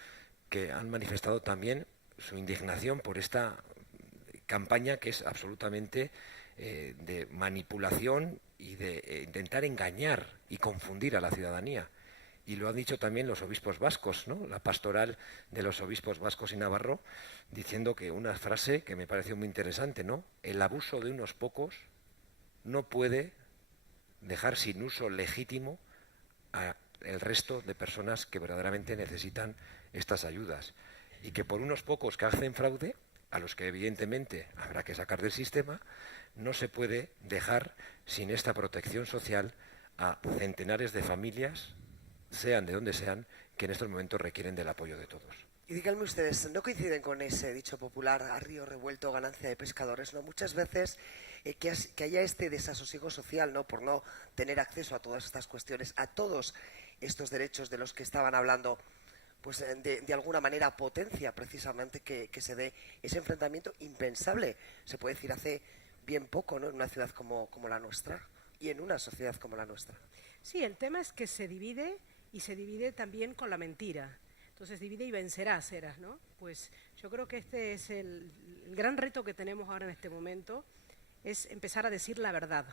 que han manifestado también su indignación por esta campaña que es absolutamente de manipulación y de intentar engañar y confundir a la ciudadanía. Y lo han dicho también los obispos vascos, ¿no? La pastoral de los obispos vascos y navarro, diciendo que una frase que me pareció muy interesante, ¿no? El abuso de unos pocos no puede dejar sin uso legítimo a el resto de personas que verdaderamente necesitan estas ayudas. Y que por unos pocos que hacen fraude, a los que evidentemente habrá que sacar del sistema, no se puede dejar sin esta protección social a centenares de familias, sean de donde sean, que en estos momentos requieren del apoyo de todos. Y díganme ustedes, ¿no coinciden con ese dicho popular, a río revuelto, ganancia de pescadores? ¿No? Muchas veces que haya este desasosiego social, ¿no? Por no tener acceso a todas estas cuestiones, a todos estos derechos de los que estaban hablando, pues de alguna manera potencia precisamente que se dé ese enfrentamiento impensable, se puede decir hace bien poco, ¿no? En una ciudad como la nuestra y en una sociedad como la nuestra. Sí, el tema es que se divide y se divide también con la mentira. Entonces divide y vencerás, eras, ¿no? Pues yo creo que este es el gran reto que tenemos ahora en este momento, es empezar a decir la verdad.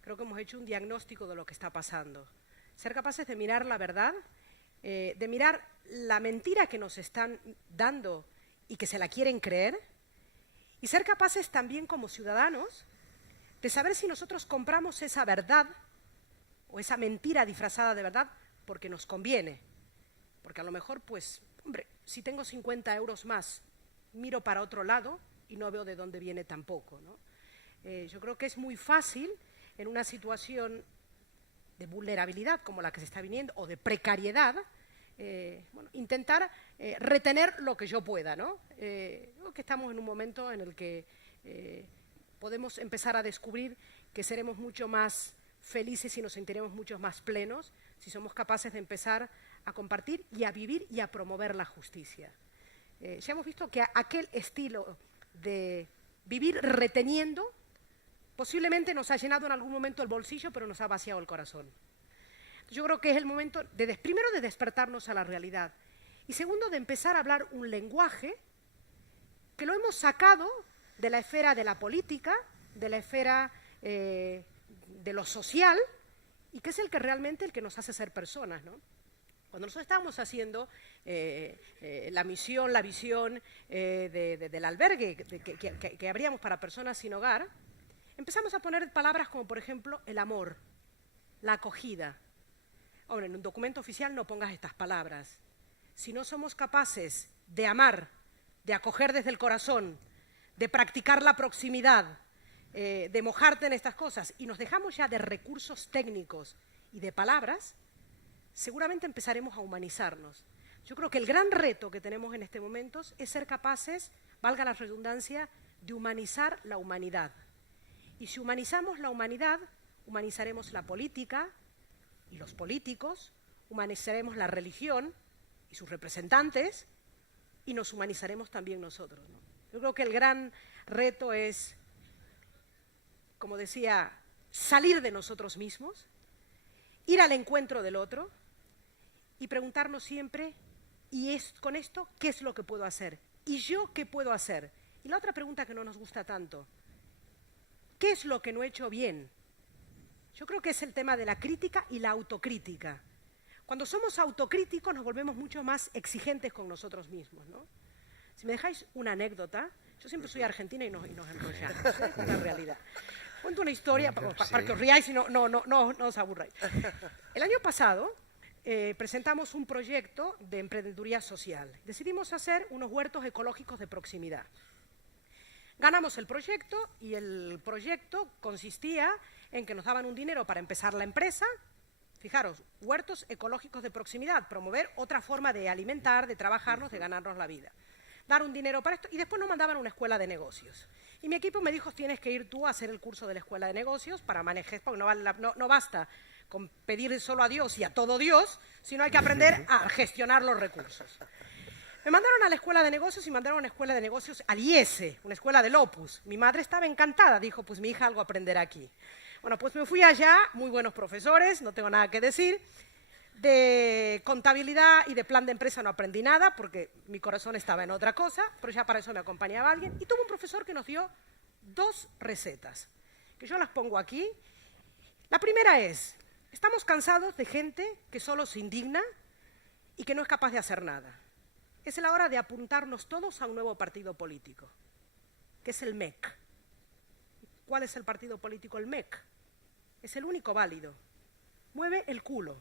Creo que hemos hecho un diagnóstico de lo que está pasando. Ser capaces de mirar la verdad, de mirar la mentira que nos están dando y que se la quieren creer, y ser capaces también como ciudadanos de saber si nosotros compramos esa verdad o esa mentira disfrazada de verdad porque nos conviene. Porque a lo mejor, pues, hombre, si tengo 50 euros más, miro para otro lado y no veo de dónde viene tampoco, ¿no? Yo creo que es muy fácil en una situación de vulnerabilidad como la que se está viniendo o de precariedad, bueno, intentar retener lo que yo pueda, ¿no? Creo que estamos en un momento en el que podemos empezar a descubrir que seremos mucho más felices y nos sentiremos mucho más plenos si somos capaces de empezar a compartir y a vivir y a promover la justicia. Ya hemos visto que aquel estilo de vivir reteniendo posiblemente nos ha llenado en algún momento el bolsillo, pero nos ha vaciado el corazón. Yo creo que es el momento, primero, de despertarnos a la realidad y segundo, de empezar a hablar un lenguaje que lo hemos sacado de la esfera de la política, de la esfera de lo social y que es el que realmente el que nos hace ser personas, ¿no? Cuando nosotros estábamos haciendo la visión del albergue que abríamos para personas sin hogar, empezamos a poner palabras como, por ejemplo, el amor, la acogida. Ahora, en un documento oficial no pongas estas palabras. Si no somos capaces de amar, de acoger desde el corazón, de practicar la proximidad, de mojarte en estas cosas, y nos dejamos ya de recursos técnicos y de palabras, seguramente empezaremos a humanizarnos. Yo creo que el gran reto que tenemos en este momento es ser capaces, valga la redundancia, de humanizar la humanidad. Y si humanizamos la humanidad, humanizaremos la política y los políticos, humanizaremos la religión y sus representantes, y nos humanizaremos también nosotros, ¿no? Yo creo que el gran reto es, como decía, salir de nosotros mismos, ir al encuentro del otro y preguntarnos siempre, con esto, ¿qué es lo que puedo hacer? ¿Y yo qué puedo hacer? Y la otra pregunta que no nos gusta tanto, ¿qué es lo que no he hecho bien? Yo creo que es el tema de la crítica y la autocrítica. Cuando somos autocríticos nos volvemos mucho más exigentes con nosotros mismos, ¿no? Si me dejáis una anécdota, yo siempre soy argentina y nos enrollamos, ¿eh? Es la realidad. Cuento una historia para que os riáis y no os aburráis. El año pasado presentamos un proyecto de emprendeduría social. Decidimos hacer unos huertos ecológicos de proximidad. Ganamos el proyecto y el proyecto consistía en que nos daban un dinero para empezar la empresa. Fijaros, huertos ecológicos de proximidad, promover otra forma de alimentar, de trabajarnos, de ganarnos la vida. dar un dinero para esto, y después nos mandaban a una escuela de negocios. Y mi equipo me dijo, tienes que ir tú a hacer el curso de la escuela de negocios para manejar, porque no basta con pedir solo a Dios y a todo Dios, sino hay que aprender a gestionar los recursos. Me mandaron a la escuela de negocios y mandaron a una escuela de negocios al IESE, una escuela del Opus. Mi madre estaba encantada, dijo, pues mi hija algo aprenderá aquí. Bueno, pues me fui allá, muy buenos profesores, no tengo nada que decir. De contabilidad y de plan de empresa no aprendí nada porque mi corazón estaba en otra cosa, pero ya para eso me acompañaba alguien. Y tuve un profesor que nos dio 2 recetas, que yo las pongo aquí. La primera es, estamos cansados de gente que solo se indigna y que no es capaz de hacer nada. Es la hora de apuntarnos todos a un nuevo partido político, que es el MEC. ¿Cuál es el partido político? El MEC. Es el único válido. Mueve el culo.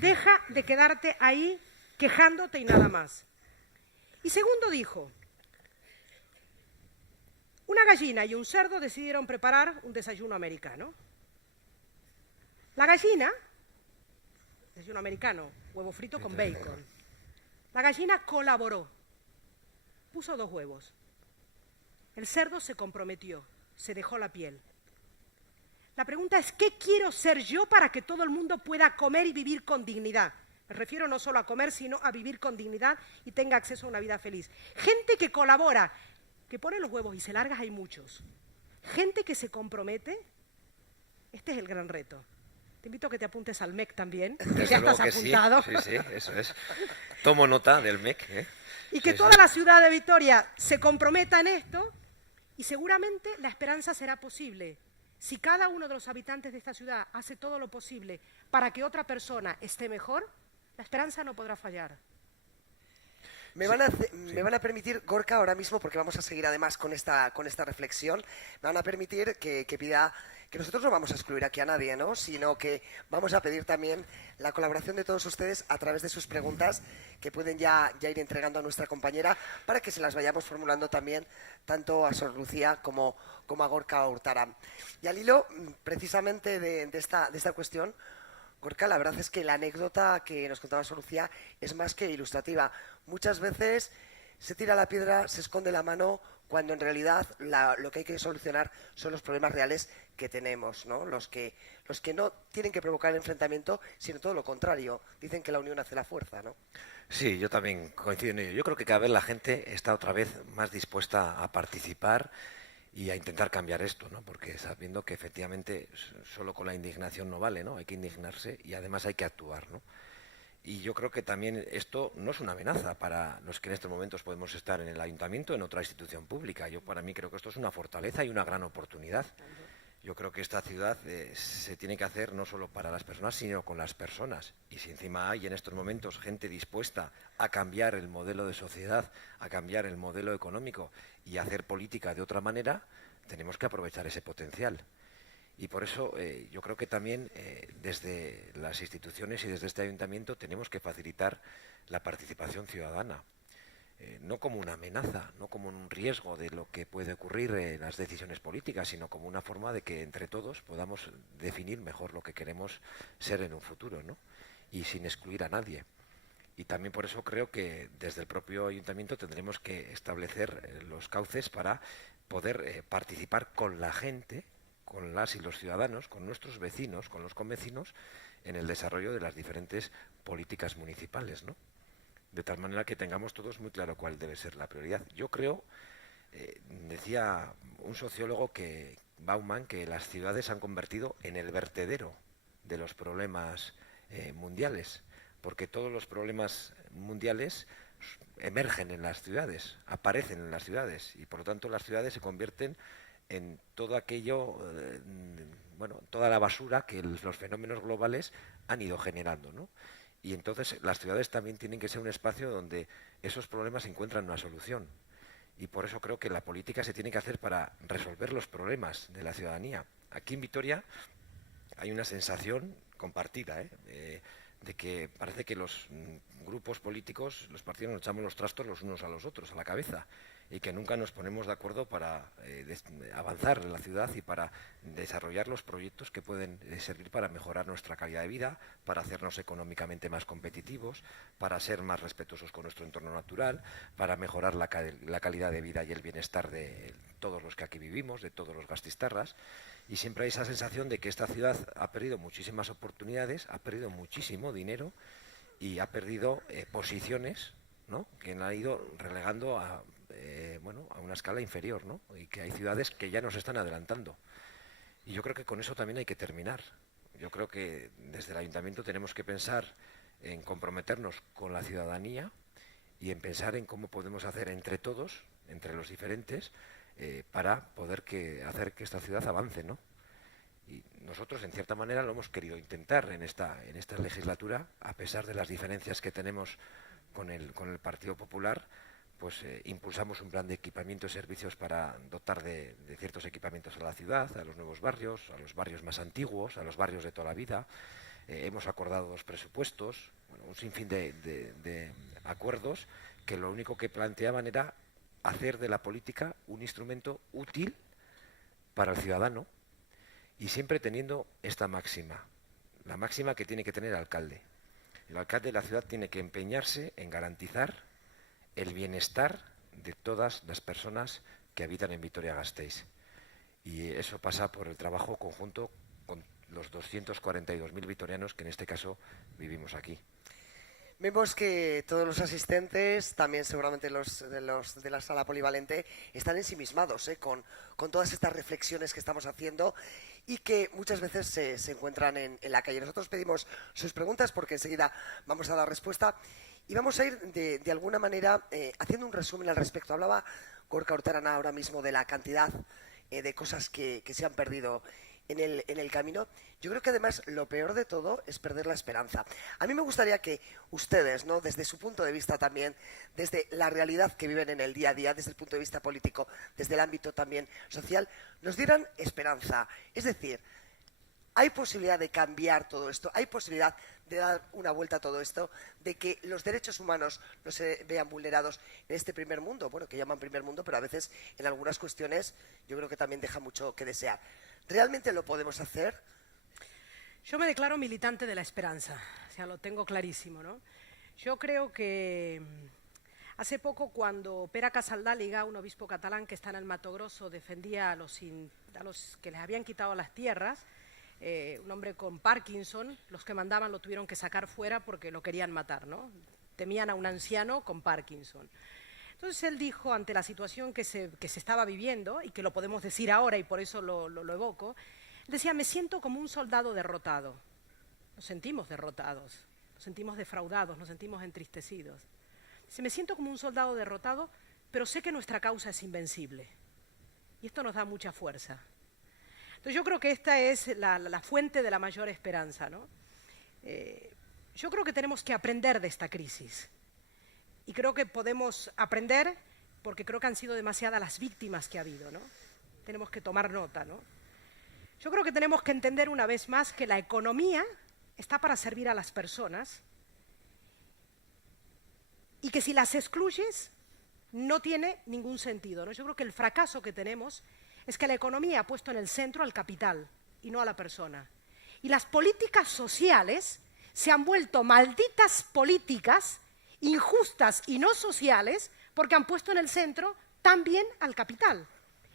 Deja de quedarte ahí quejándote y nada más. Y segundo dijo, una gallina y un cerdo decidieron preparar un desayuno americano. La gallina, desayuno americano, huevo frito con bacon. La gallina colaboró, puso 2 huevos. El cerdo se comprometió, se dejó la piel. La pregunta es, ¿qué quiero ser yo para que todo el mundo pueda comer y vivir con dignidad? Me refiero no solo a comer, sino a vivir con dignidad y tenga acceso a una vida feliz. Gente que colabora, que pone los huevos y se larga, hay muchos. Gente que se compromete, este es el gran reto. Te invito a que te apuntes al MEC también, que ya estás apuntado. Sí, sí, eso es. Tomo nota del MEC. Y que toda la ciudad de Vitoria se comprometa en esto y seguramente la esperanza será posible. Si cada uno de los habitantes de esta ciudad hace todo lo posible para que otra persona esté mejor, la esperanza no podrá fallar. Me van a permitir, Gorka, ahora mismo, porque vamos a seguir además con esta reflexión, me van a permitir que pida que nosotros no vamos a excluir aquí a nadie, ¿no? Sino que vamos a pedir también la colaboración de todos ustedes a través de sus preguntas que pueden ya ir entregando a nuestra compañera para que se las vayamos formulando también tanto a Sor Lucía como a Gorka Hurtara. Y al hilo precisamente de esta cuestión, Gorka, la verdad es que la anécdota que nos contaba Sor Lucía es más que ilustrativa. Muchas veces se tira la piedra, se esconde la mano, cuando en realidad lo que hay que solucionar son los problemas reales que tenemos, ¿no? Los que no tienen que provocar el enfrentamiento, sino todo lo contrario. Dicen que la unión hace la fuerza, ¿no? Sí, yo también coincido en ello. Yo creo que cada vez la gente está otra vez más dispuesta a participar y a intentar cambiar esto, ¿no? Porque sabiendo que efectivamente solo con la indignación no vale, ¿no? Hay que indignarse y además hay que actuar, ¿no? Y yo creo que también esto no es una amenaza para los que en estos momentos podemos estar en el ayuntamiento o en otra institución pública. Yo para mí creo que esto es una fortaleza y una gran oportunidad. Yo creo que esta ciudad se tiene que hacer no solo para las personas, sino con las personas. Y si encima hay en estos momentos gente dispuesta a cambiar el modelo de sociedad, a cambiar el modelo económico y a hacer política de otra manera, tenemos que aprovechar ese potencial. Y por eso yo creo que también desde las instituciones y desde este ayuntamiento tenemos que facilitar la participación ciudadana. No como una amenaza, no como un riesgo de lo que puede ocurrir en las decisiones políticas, sino como una forma de que entre todos podamos definir mejor lo que queremos ser en un futuro, ¿no? Y sin excluir a nadie. Y también por eso creo que desde el propio ayuntamiento tendremos que establecer los cauces para poder participar con la gente, con las y los ciudadanos, con nuestros vecinos, con los convecinos, en el desarrollo de las diferentes políticas municipales, ¿no? De tal manera que tengamos todos muy claro cuál debe ser la prioridad. Yo creo, decía un sociólogo Bauman, que las ciudades se han convertido en el vertedero de los problemas mundiales, porque todos los problemas mundiales emergen en las ciudades, aparecen en las ciudades, y por lo tanto las ciudades se convierten en todo aquello, toda la basura que los fenómenos globales han ido generando, ¿no? Y entonces las ciudades también tienen que ser un espacio donde esos problemas encuentran una solución. Y por eso creo que la política se tiene que hacer para resolver los problemas de la ciudadanía. Aquí en Vitoria hay una sensación compartida, de que parece que los grupos políticos, los partidos, nos echamos los trastos los unos a los otros, a la cabeza, y que nunca nos ponemos de acuerdo para avanzar en la ciudad y para desarrollar los proyectos que pueden servir para mejorar nuestra calidad de vida, para hacernos económicamente más competitivos, para ser más respetuosos con nuestro entorno natural, para mejorar la calidad de vida y el bienestar de todos los que aquí vivimos, de todos los gastistarras. Y siempre hay esa sensación de que esta ciudad ha perdido muchísimas oportunidades, ha perdido muchísimo dinero y ha perdido posiciones, ¿no?, que la ha ido relegando a una escala inferior, ¿no? Y que hay ciudades que ya nos están adelantando. Y yo creo que con eso también hay que terminar. Yo creo que desde el ayuntamiento tenemos que pensar en comprometernos con la ciudadanía y en pensar en cómo podemos hacer entre todos, entre los diferentes, para poder hacer que esta ciudad avance, ¿no? Y nosotros, en cierta manera, lo hemos querido intentar en esta legislatura, a pesar de las diferencias que tenemos con el Partido Popular. Pues impulsamos un plan de equipamiento y servicios para dotar de ciertos equipamientos a la ciudad, a los nuevos barrios, a los barrios más antiguos, a los barrios de toda la vida. Hemos acordado 2 presupuestos, un sinfín de acuerdos que lo único que planteaban era hacer de la política un instrumento útil para el ciudadano, y siempre teniendo esta máxima, la máxima que tiene que tener el alcalde. El alcalde de la ciudad tiene que empeñarse en garantizar el bienestar de todas las personas que habitan en Vitoria-Gasteiz. Y eso pasa por el trabajo conjunto con los 242.000 vitorianos que en este caso vivimos aquí. Vemos que todos los asistentes, también seguramente los de la sala polivalente, están ensimismados con todas estas reflexiones que estamos haciendo y que muchas veces se encuentran en la calle. Nosotros pedimos sus preguntas porque enseguida vamos a dar respuesta y vamos a ir de alguna manera haciendo un resumen al respecto. Hablaba Gorka Urtarana ahora mismo de la cantidad de cosas que se han perdido en el camino. Yo creo que además lo peor de todo es perder la esperanza. A mí me gustaría que ustedes, ¿no?, desde su punto de vista también, desde la realidad que viven en el día a día, desde el punto de vista político, desde el ámbito también social, nos dieran esperanza. Es decir, hay posibilidad de cambiar todo esto, hay posibilidad de dar una vuelta a todo esto, de que los derechos humanos no se vean vulnerados en este primer mundo, bueno, que llaman primer mundo, pero a veces en algunas cuestiones yo creo que también deja mucho que desear. ¿Realmente lo podemos hacer? Yo me declaro militante de la esperanza, o sea, lo tengo clarísimo, ¿no? Yo creo que hace poco, cuando Pere Casaldàliga, un obispo catalán que está en el Mato Grosso, defendía a los que les habían quitado las tierras, un hombre con Parkinson, los que mandaban lo tuvieron que sacar fuera porque lo querían matar, ¿no? Temían a un anciano con Parkinson. Entonces él dijo, ante la situación que se estaba viviendo, y que lo podemos decir ahora y por eso lo evoco, él decía: me siento como un soldado derrotado. Nos sentimos derrotados, nos sentimos defraudados, nos sentimos entristecidos. Dice: me siento como un soldado derrotado, pero sé que nuestra causa es invencible. Y esto nos da mucha fuerza. Entonces yo creo que esta es la fuente de la mayor esperanza, ¿no? Yo creo que tenemos que aprender de esta crisis. Y creo que podemos aprender porque creo que han sido demasiadas las víctimas que ha habido, ¿no? Tenemos que tomar nota, ¿no? Yo creo que tenemos que entender una vez más que la economía está para servir a las personas y que si las excluyes no tiene ningún sentido, ¿no? Yo creo que el fracaso que tenemos es que la economía ha puesto en el centro al capital y no a la persona. Y las políticas sociales se han vuelto malditas políticas injustas y no sociales porque han puesto en el centro también al capital.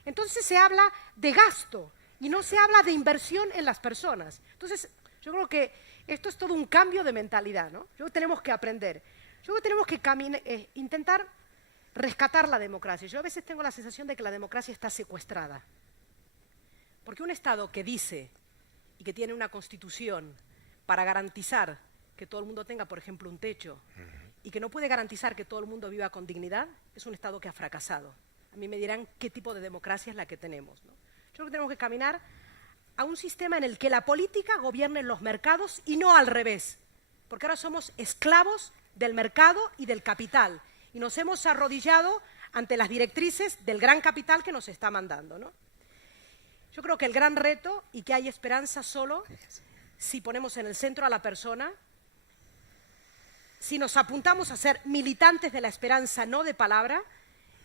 Entonces se habla de gasto y no se habla de inversión en las personas. Entonces yo creo que esto es todo un cambio de mentalidad, ¿no? Yo creo que tenemos que aprender. Yo creo que tenemos que intentar rescatar la democracia. Yo a veces tengo la sensación de que la democracia está secuestrada. Porque un Estado que dice y que tiene una constitución para garantizar que todo el mundo tenga, por ejemplo, un techo, y que no puede garantizar que todo el mundo viva con dignidad, es un Estado que ha fracasado. A mí me dirán qué tipo de democracia es la que tenemos, ¿no? Yo creo que tenemos que caminar a un sistema en el que la política gobierne los mercados y no al revés, porque ahora somos esclavos del mercado y del capital, y nos hemos arrodillado ante las directrices del gran capital que nos está mandando, ¿no? Yo creo que el gran reto, y que hay esperanza solo si ponemos en el centro a la persona si nos apuntamos a ser militantes de la esperanza, no de palabra,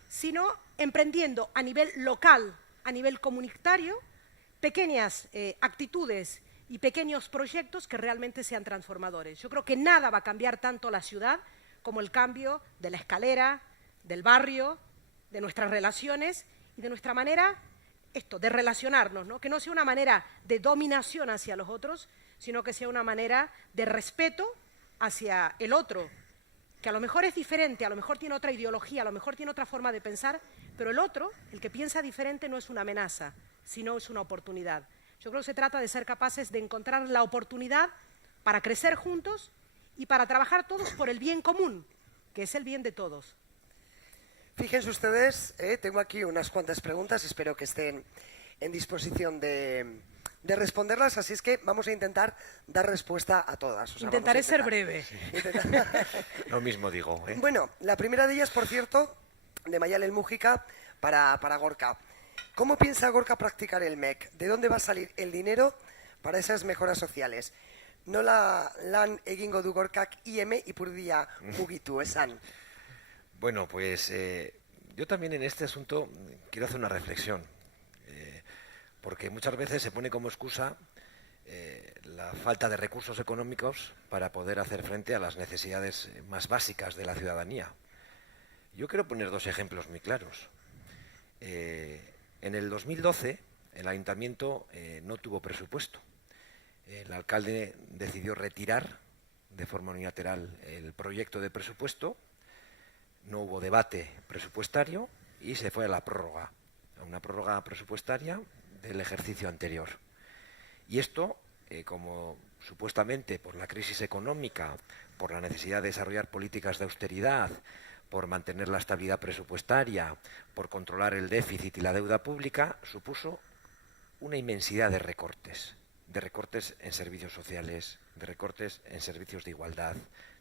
sino emprendiendo a nivel local, a nivel comunitario, pequeñas actitudes y pequeños proyectos que realmente sean transformadores. Yo creo que nada va a cambiar tanto la ciudad como el cambio de la escalera, del barrio, de nuestras relaciones y de nuestra manera de relacionarnos, ¿no? Que no sea una manera de dominación hacia los otros, sino que sea una manera de respeto hacia el otro, que a lo mejor es diferente, a lo mejor tiene otra ideología, a lo mejor tiene otra forma de pensar, pero el otro, el que piensa diferente, no es una amenaza, sino es una oportunidad. Yo creo que se trata de ser capaces de encontrar la oportunidad para crecer juntos y para trabajar todos por el bien común, que es el bien de todos. Fíjense ustedes, tengo aquí unas cuantas preguntas, espero que estén en disposición de responderlas, así es que vamos a intentar dar respuesta a todas. Intentaré ser breve. Lo mismo digo. Bueno, la primera de ellas, por cierto, de Mayalen Mújica para Gorka. ¿Cómo piensa Gorka practicar el MEC? ¿De dónde va a salir el dinero para esas mejoras sociales? Nola lan egingo du Gorkak IM ipurdia mugitu esan. Bueno, pues yo también en este asunto quiero hacer una reflexión, porque muchas veces se pone como excusa la falta de recursos económicos para poder hacer frente a las necesidades más básicas de la ciudadanía. Yo quiero poner dos ejemplos muy claros. En el 2012 el ayuntamiento no tuvo presupuesto. El alcalde decidió retirar de forma unilateral el proyecto de presupuesto. No hubo debate presupuestario y se fue a la prórroga, a una prórroga presupuestaria del ejercicio anterior. Y esto, como supuestamente por la crisis económica, por la necesidad de desarrollar políticas de austeridad, por mantener la estabilidad presupuestaria, por controlar el déficit y la deuda pública, supuso una inmensidad de recortes en servicios sociales, de recortes en servicios de igualdad,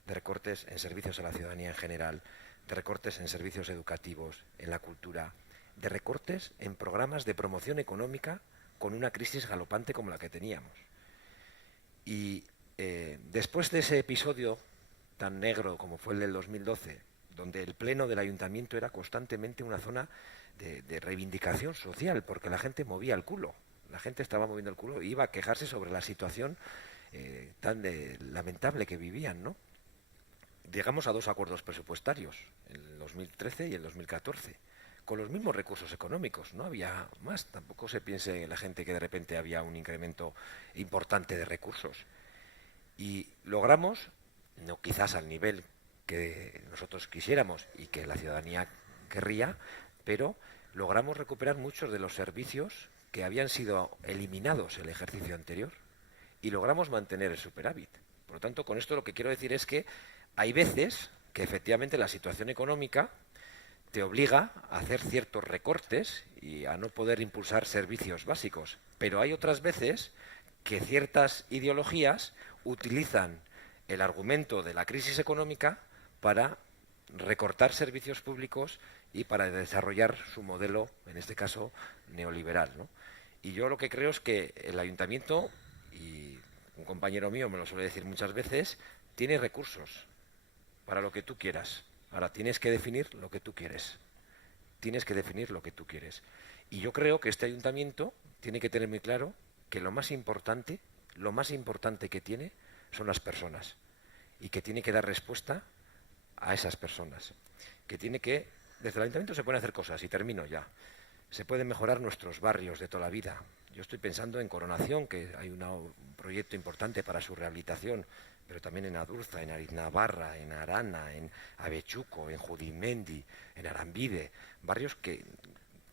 de recortes en servicios a la ciudadanía en general, de recortes en servicios educativos, en la cultura, de recortes en programas de promoción económica con una crisis galopante como la que teníamos. Y después de ese episodio tan negro como fue el del 2012, donde el pleno del ayuntamiento era constantemente una zona de reivindicación social, porque la gente movía el culo, la gente estaba moviendo el culo y iba a quejarse sobre la situación tan lamentable que vivían, ¿no? Llegamos a dos acuerdos presupuestarios, el 2013 y el 2014, con los mismos recursos económicos, no había más, tampoco se piense la gente que de repente había un incremento importante de recursos. Y logramos, no quizás al nivel que nosotros quisiéramos y que la ciudadanía querría, pero logramos recuperar muchos de los servicios que habían sido eliminados el ejercicio anterior y logramos mantener el superávit. Por lo tanto, con esto lo que quiero decir es que hay veces que efectivamente la situación económica te obliga a hacer ciertos recortes y a no poder impulsar servicios básicos, pero hay otras veces que ciertas ideologías utilizan el argumento de la crisis económica para recortar servicios públicos y para desarrollar su modelo, en este caso, neoliberal, ¿no? Y yo lo que creo es que el ayuntamiento, y un compañero mío me lo suele decir muchas veces, tiene recursos para lo que tú quieras. Ahora, tienes que definir lo que tú quieres. Tienes que definir lo que tú quieres. Y yo creo que este ayuntamiento tiene que tener muy claro que lo más importante que tiene son las personas. Y que tiene que dar respuesta a esas personas. Que tiene que, desde el ayuntamiento se pueden hacer cosas, y termino ya. Se pueden mejorar nuestros barrios de toda la vida. Yo estoy pensando en Coronación, que hay un proyecto importante para su rehabilitación, pero también en Adurza, en Ariznabarra, en Arana, en Avechuco, en Judimendi, en Arambide, barrios que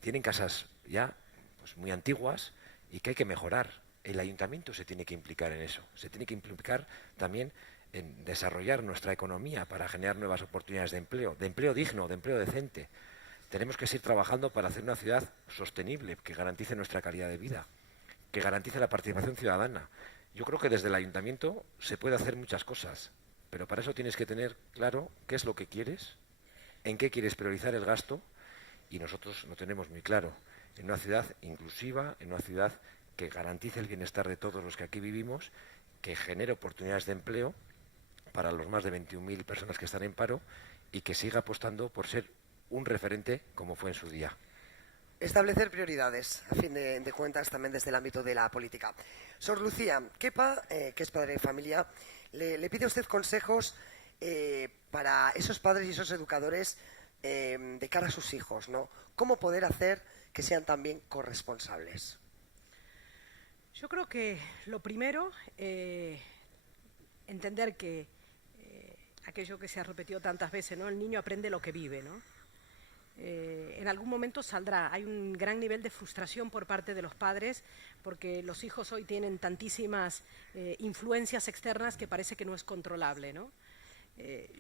tienen casas ya pues, muy antiguas y que hay que mejorar. El ayuntamiento se tiene que implicar en eso, se tiene que implicar también en desarrollar nuestra economía para generar nuevas oportunidades de empleo digno, de empleo decente. Tenemos que seguir trabajando para hacer una ciudad sostenible, que garantice nuestra calidad de vida, que garantice la participación ciudadana. Yo creo que desde el ayuntamiento se puede hacer muchas cosas, pero para eso tienes que tener claro qué es lo que quieres, en qué quieres priorizar el gasto, y nosotros lo tenemos muy claro. En una ciudad inclusiva, en una ciudad que garantice el bienestar de todos los que aquí vivimos, que genere oportunidades de empleo, para los más de 21.000 personas que están en paro y que siga apostando por ser un referente como fue en su día. Establecer prioridades, a fin de cuentas, también desde el ámbito de la política. Sor Lucía Kepa, que es padre de familia, le pide a usted consejos para esos padres y esos educadores de cara a sus hijos, ¿no? ¿Cómo poder hacer que sean también corresponsables? Yo creo que lo primero, entender que aquello que se ha repetido tantas veces, ¿no? El niño aprende lo que vive, ¿no? En algún momento saldrá. Hay un gran nivel de frustración por parte de los padres porque los hijos hoy tienen tantísimas influencias externas que parece que no es controlable, ¿no?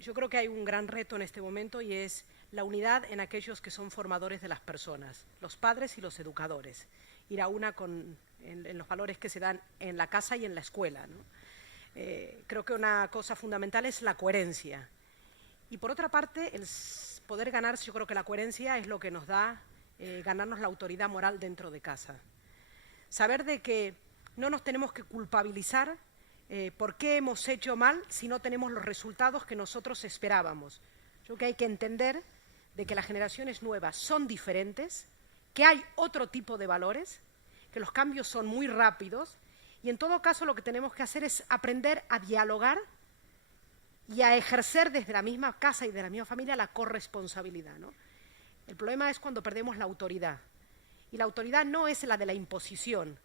Yo creo que hay un gran reto en este momento y es la unidad en aquellos que son formadores de las personas, los padres y los educadores. Ir a una en los valores que se dan en la casa y en la escuela, ¿no? Creo que una cosa fundamental es la coherencia. Y por otra parte, el poder ganarse, yo creo que la coherencia es lo que nos da ganarnos la autoridad moral dentro de casa. Saber de que no nos tenemos que culpabilizar por qué hemos hecho mal si no tenemos los resultados que nosotros esperábamos. Yo creo que hay que entender de que las generaciones nuevas son diferentes, que hay otro tipo de valores, que los cambios son muy rápidos y en todo caso lo que tenemos que hacer es aprender a dialogar y a ejercer desde la misma casa y de la misma familia la corresponsabilidad, ¿no? El problema es cuando perdemos la autoridad. Y la autoridad no es la de la imposición.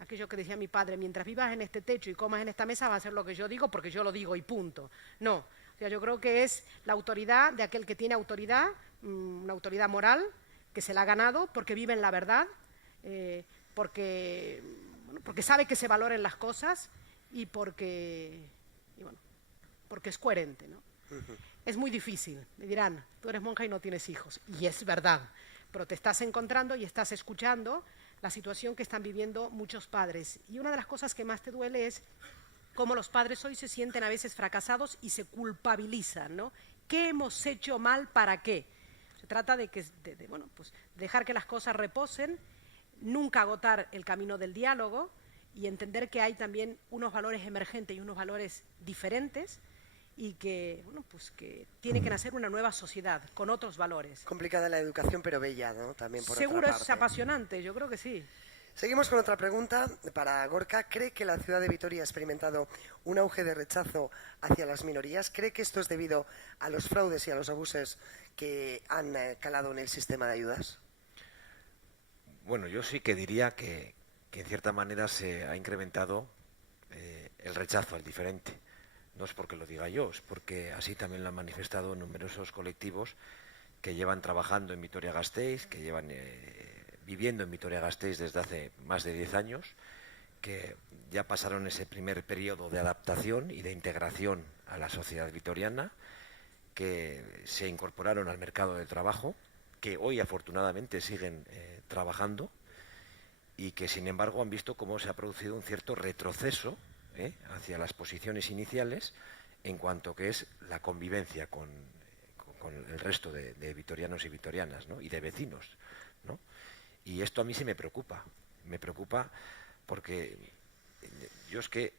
Aquello que decía mi padre, mientras vivas en este techo y comas en esta mesa vas a hacer lo que yo digo porque yo lo digo y punto. No, o sea, yo creo que es la autoridad de aquel que tiene autoridad, una autoridad moral, que se la ha ganado porque vive en la verdad, porque sabe que se valoren las cosas y porque es coherente, ¿no? Es muy difícil, me dirán, tú eres monja y no tienes hijos, y es verdad, pero te estás encontrando y estás escuchando la situación que están viviendo muchos padres. Y una de las cosas que más te duele es cómo los padres hoy se sienten a veces fracasados y se culpabilizan, ¿no? ¿Qué hemos hecho mal para qué? Se trata de dejar que las cosas reposen, nunca agotar el camino del diálogo y entender que hay también unos valores emergentes y unos valores diferentes y que tiene que nacer una nueva sociedad con otros valores. Complicada la educación, pero bella, ¿no? También por Seguro otra parte. es apasionante, yo creo que sí. Seguimos con otra pregunta para Gorka. ¿Cree que la ciudad de Vitoria ha experimentado un auge de rechazo hacia las minorías? ¿Cree que esto es debido a los fraudes y a los abusos que han calado en el sistema de ayudas? Bueno, yo sí que diría que en cierta manera se ha incrementado el rechazo al diferente. No es porque lo diga yo, es porque así también lo han manifestado numerosos colectivos que llevan trabajando en Vitoria-Gasteiz, que llevan viviendo en Vitoria-Gasteiz desde hace más de 10 años, que ya pasaron ese primer periodo de adaptación y de integración a la sociedad vitoriana, que se incorporaron al mercado de trabajo, que hoy afortunadamente siguen trabajando y que sin embargo han visto cómo se ha producido un cierto retroceso hacia las posiciones iniciales en cuanto que es la convivencia con el resto de vitorianos y vitorianas, ¿no? Y de vecinos, ¿no? Y esto a mí sí me preocupa porque yo es que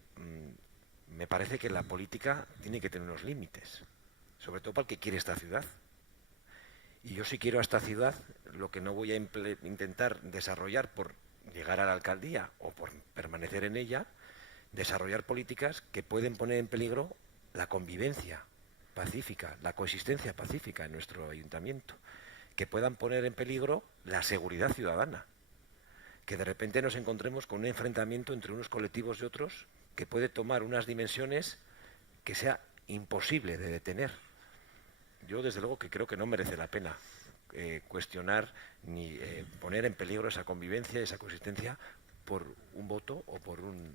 me parece que la política tiene que tener unos límites, sobre todo para el que quiere esta ciudad. Y yo si quiero a esta ciudad, lo que no voy a intentar desarrollar por llegar a la alcaldía o por permanecer en ella, desarrollar políticas que pueden poner en peligro la convivencia pacífica, la coexistencia pacífica en nuestro ayuntamiento, que puedan poner en peligro la seguridad ciudadana, que de repente nos encontremos con un enfrentamiento entre unos colectivos y otros que puede tomar unas dimensiones que sea imposible de detener. Yo desde luego que creo que no merece la pena cuestionar ni poner en peligro esa convivencia, esa coexistencia por un voto o por un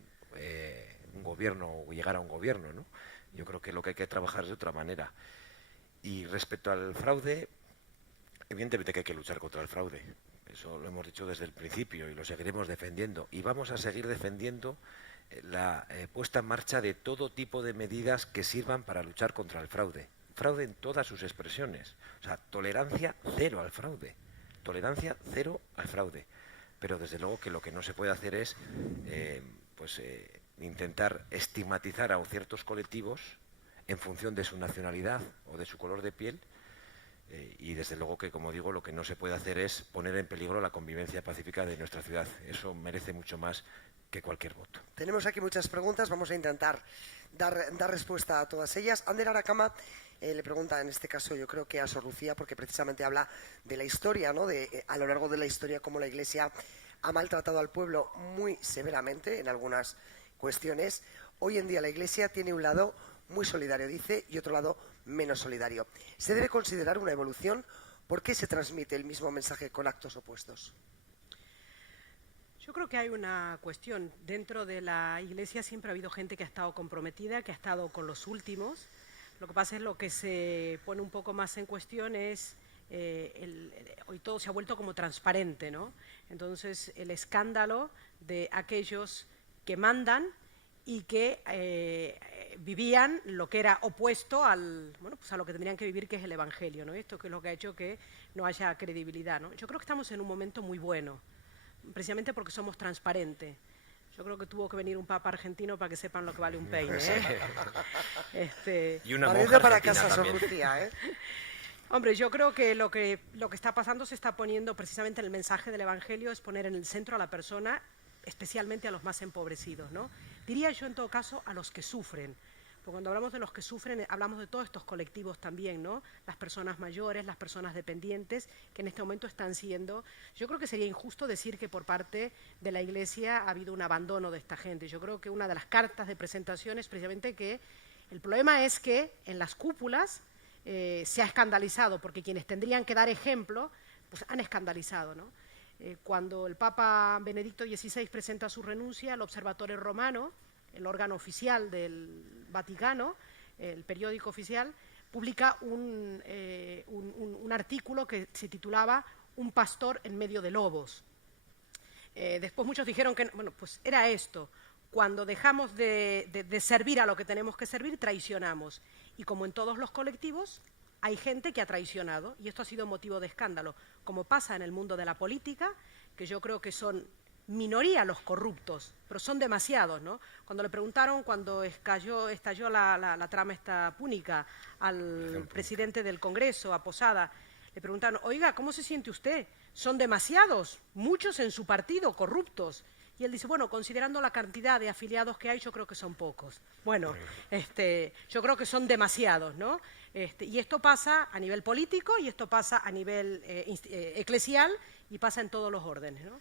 gobierno o llegar a un gobierno, ¿no? Yo creo que lo que hay que trabajar es de otra manera. Y respecto al fraude, evidentemente que hay que luchar contra el fraude. Eso lo hemos dicho desde el principio y lo seguiremos defendiendo. Y vamos a seguir defendiendo la puesta en marcha de todo tipo de medidas que sirvan para luchar contra el fraude. Fraude en todas sus expresiones. O sea, tolerancia cero al fraude. Tolerancia cero al fraude. Pero desde luego que lo que no se puede hacer es intentar estigmatizar a ciertos colectivos en función de su nacionalidad o de su color de piel. Y desde luego que, como digo, lo que no se puede hacer es poner en peligro la convivencia pacífica de nuestra ciudad. Eso merece mucho más que cualquier voto. Tenemos aquí muchas preguntas, vamos a intentar dar respuesta a todas ellas. Ander Aracama le pregunta, en este caso yo creo que a Sor Lucía, porque precisamente habla de la historia, ¿no? A lo largo de la historia, cómo la Iglesia ha maltratado al pueblo muy severamente en algunas cuestiones. Hoy en día la Iglesia tiene un lado muy solidario, dice, y otro lado menos solidario. ¿Se debe considerar una evolución? ¿Por qué se transmite el mismo mensaje con actos opuestos? Yo creo que hay una cuestión. Dentro de la Iglesia siempre ha habido gente que ha estado comprometida, que ha estado con los últimos. Lo que pasa es lo que se pone un poco más en cuestión es hoy todo se ha vuelto como transparente, ¿no? Entonces el escándalo de aquellos que mandan y que vivían lo que era opuesto bueno, pues a lo que tendrían que vivir, que es el Evangelio, ¿no? Esto que es lo que ha hecho que no haya credibilidad, ¿no? Yo creo que estamos en un momento muy bueno, precisamente porque somos transparentes. Yo creo que tuvo que venir un papa argentino para que sepan lo que vale un peine, ¿eh? Y una monja para argentina casa, Sor también. Lucía, ¿eh? Hombre, yo creo que lo que está pasando se está poniendo precisamente en el mensaje del Evangelio, es poner en el centro a la persona, especialmente a los más empobrecidos, ¿no? Diría yo, en todo caso, a los que sufren. Porque cuando hablamos de los que sufren, hablamos de todos estos colectivos también, ¿no? Las personas mayores, las personas dependientes, que en este momento están siendo... Yo creo que sería injusto decir que por parte de la Iglesia ha habido un abandono de esta gente. Yo creo que una de las cartas de presentación es precisamente que el problema es que en las cúpulas se ha escandalizado, porque quienes tendrían que dar ejemplo, pues han escandalizado, ¿no? Cuando el Papa Benedicto XVI presenta su renuncia, el Observatorio Romano, el órgano oficial del Vaticano, el periódico oficial, publica un artículo que se titulaba Un pastor en medio de lobos. Después muchos dijeron que, bueno, pues era esto, cuando dejamos de servir a lo que tenemos que servir, traicionamos. Y como en todos los colectivos, hay gente que ha traicionado, y esto ha sido motivo de escándalo, como pasa en el mundo de la política, que yo creo que son minoría los corruptos, pero son demasiados, ¿no? Cuando le preguntaron, cuando estalló la trama esta púnica al presidente del Congreso, a Posada, le preguntaron, oiga, ¿cómo se siente usted? Son demasiados, muchos en su partido, corruptos. Y él dice, bueno, considerando la cantidad de afiliados que hay, yo creo que son pocos. Bueno, yo creo que son demasiados, ¿no? Y esto pasa a nivel político, y esto pasa a nivel eclesial, y pasa en todos los órdenes, ¿no?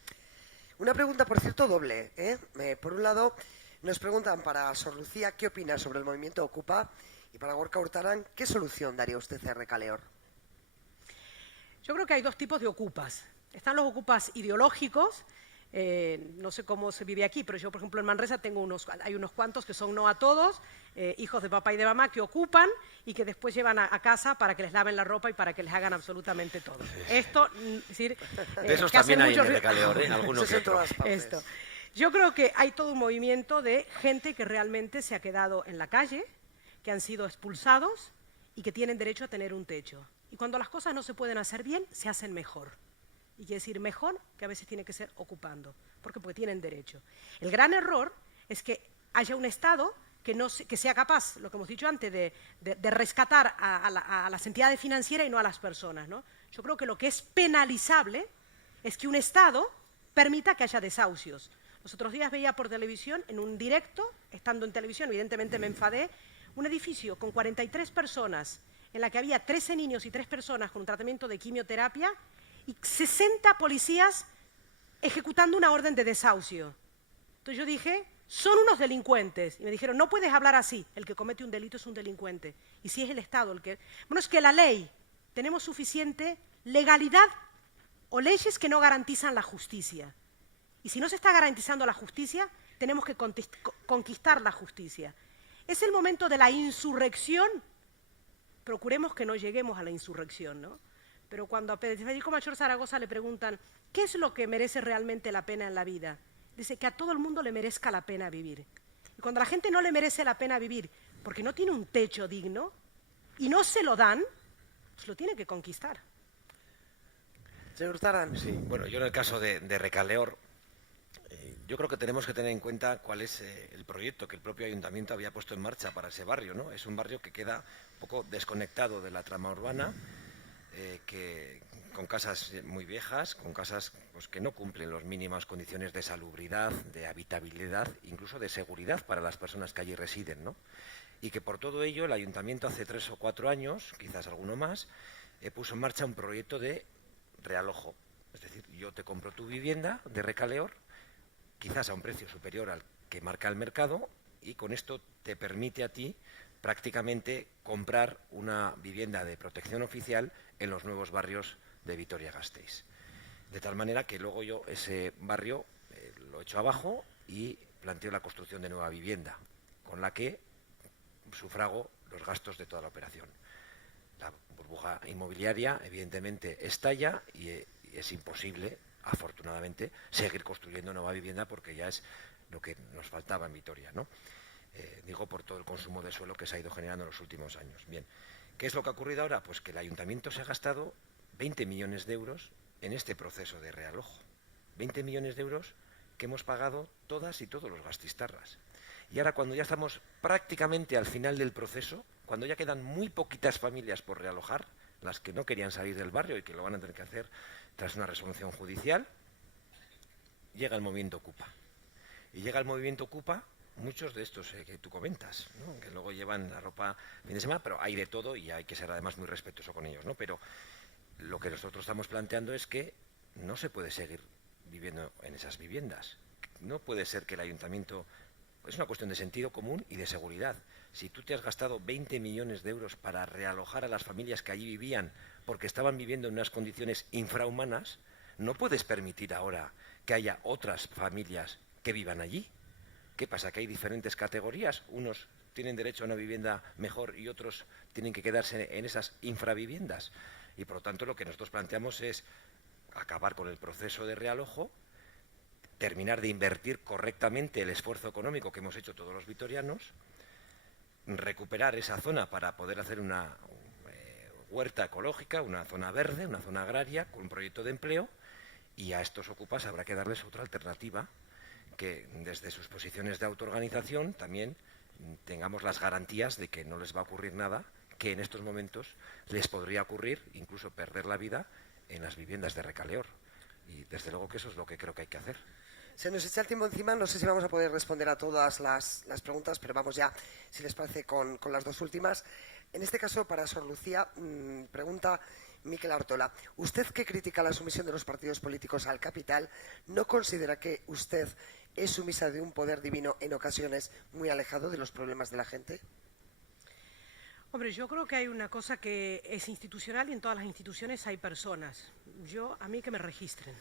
Una pregunta, por cierto, doble, ¿eh? Por un lado, nos preguntan para Sor Lucía qué opina sobre el movimiento Ocupa, y para Gorka Hurtarán, ¿qué solución daría usted a Recaleor? Yo creo que hay dos tipos de ocupas. Están los ocupas ideológicos. No sé cómo se vive aquí, pero yo, por ejemplo, en Manresa hay unos cuantos que son no a todos, hijos de papá y de mamá, que ocupan y que después llevan a casa para que les laven la ropa y para que les hagan absolutamente todo. Esto, es decir... de esos también hay en Recaleor, ¿eh? Algunos que otros. Esto. Yo creo que hay todo un movimiento de gente que realmente se ha quedado en la calle, que han sido expulsados y que tienen derecho a tener un techo. Y cuando las cosas no se pueden hacer bien, se hacen mejor. Y quiere decir mejor, que a veces tiene que ser ocupando. ¿Por qué? Porque tienen derecho. El gran error es que haya un Estado que sea capaz, lo que hemos dicho antes, de rescatar a las entidades financieras y no a las personas, ¿no? Yo creo que lo que es penalizable es que un Estado permita que haya desahucios. Los otros días veía por televisión, en un directo, estando en televisión, evidentemente me enfadé, un edificio con 43 personas, en la que había 13 niños y 3 personas con un tratamiento de quimioterapia, y 60 policías ejecutando una orden de desahucio. Entonces yo dije, son unos delincuentes. Y me dijeron, no puedes hablar así, el que comete un delito es un delincuente. Y si es el Estado el que... Bueno, es que la ley, tenemos suficiente legalidad o leyes que no garantizan la justicia. Y si no se está garantizando la justicia, tenemos que conquistar la justicia. Es el momento de la insurrección. Procuremos que no lleguemos a la insurrección, ¿no? Pero cuando a Federico Melchor Zaragoza le preguntan ¿qué es lo que merece realmente la pena en la vida? Dice que a todo el mundo le merezca la pena vivir. Y cuando a la gente no le merece la pena vivir porque no tiene un techo digno y no se lo dan, pues lo tiene que conquistar. Señor Hurtarán. Sí, bueno, yo en el caso de Recaleor, Yo creo que tenemos que tener en cuenta cuál es el proyecto que el propio ayuntamiento había puesto en marcha para ese barrio, ¿no? Es un barrio que queda un poco desconectado de la trama urbana, con casas muy viejas, con casas pues, que no cumplen las mínimas condiciones de salubridad, de habitabilidad, incluso de seguridad para las personas que allí residen, ¿no? Y que por todo ello el ayuntamiento hace 3 o 4 años, quizás alguno más, puso en marcha un proyecto de realojo. Es decir, yo te compro tu vivienda de recaleor, quizás a un precio superior al que marca el mercado, y con esto te permite a ti prácticamente comprar una vivienda de protección oficial en los nuevos barrios de Vitoria-Gasteiz. De tal manera que luego yo ese barrio lo echo abajo y planteo la construcción de nueva vivienda, con la que sufrago los gastos de toda la operación. La burbuja inmobiliaria, evidentemente, estalla y es imposible, afortunadamente, seguir construyendo nueva vivienda porque ya es lo que nos faltaba en Vitoria, ¿no? Digo por todo el consumo de suelo que se ha ido generando en los últimos años. Bien, ¿qué es lo que ha ocurrido ahora? Pues que el ayuntamiento se ha gastado 20 millones de euros en este proceso de realojo. 20 millones de euros que hemos pagado todas y todos los gastistarras. Y ahora, cuando ya estamos prácticamente al final del proceso, cuando ya quedan muy poquitas familias por realojar, las que no querían salir del barrio y que lo van a tener que hacer tras una resolución judicial, llega el movimiento Ocupa. Y llega el movimiento Ocupa, muchos de estos que tú comentas, ¿no? Que luego llevan la ropa fin de semana, pero hay de todo y hay que ser además muy respetuoso con ellos, ¿no? Pero lo que nosotros estamos planteando es que no se puede seguir viviendo en esas viviendas. No puede ser que el ayuntamiento... Es una cuestión de sentido común y de seguridad. Si tú te has gastado 20 millones de euros para realojar a las familias que allí vivían porque estaban viviendo en unas condiciones infrahumanas, no puedes permitir ahora que haya otras familias que vivan allí. ¿Qué pasa? ¿Que hay diferentes categorías? Unos tienen derecho a una vivienda mejor y otros tienen que quedarse en esas infraviviendas. Y por lo tanto lo que nosotros planteamos es acabar con el proceso de realojo, terminar de invertir correctamente el esfuerzo económico que hemos hecho todos los vitorianos, recuperar esa zona para poder hacer una huerta ecológica, una zona verde, una zona agraria, con un proyecto de empleo, y a estos ocupas habrá que darles otra alternativa, que desde sus posiciones de autoorganización también tengamos las garantías de que no les va a ocurrir nada, que en estos momentos les podría ocurrir, incluso perder la vida en las viviendas de recaleor. Y desde luego que eso es lo que creo que hay que hacer. Se nos echa el tiempo encima, no sé si vamos a poder responder a todas las preguntas, pero vamos ya, si les parece, con las dos últimas. En este caso, para Sor Lucía, pregunta Miquel Artola. ¿Usted, que critica la sumisión de los partidos políticos al capital, no considera que usted es sumisa de un poder divino en ocasiones muy alejado de los problemas de la gente? Hombre, yo creo que hay una cosa que es institucional y en todas las instituciones hay personas. A mí que me registren.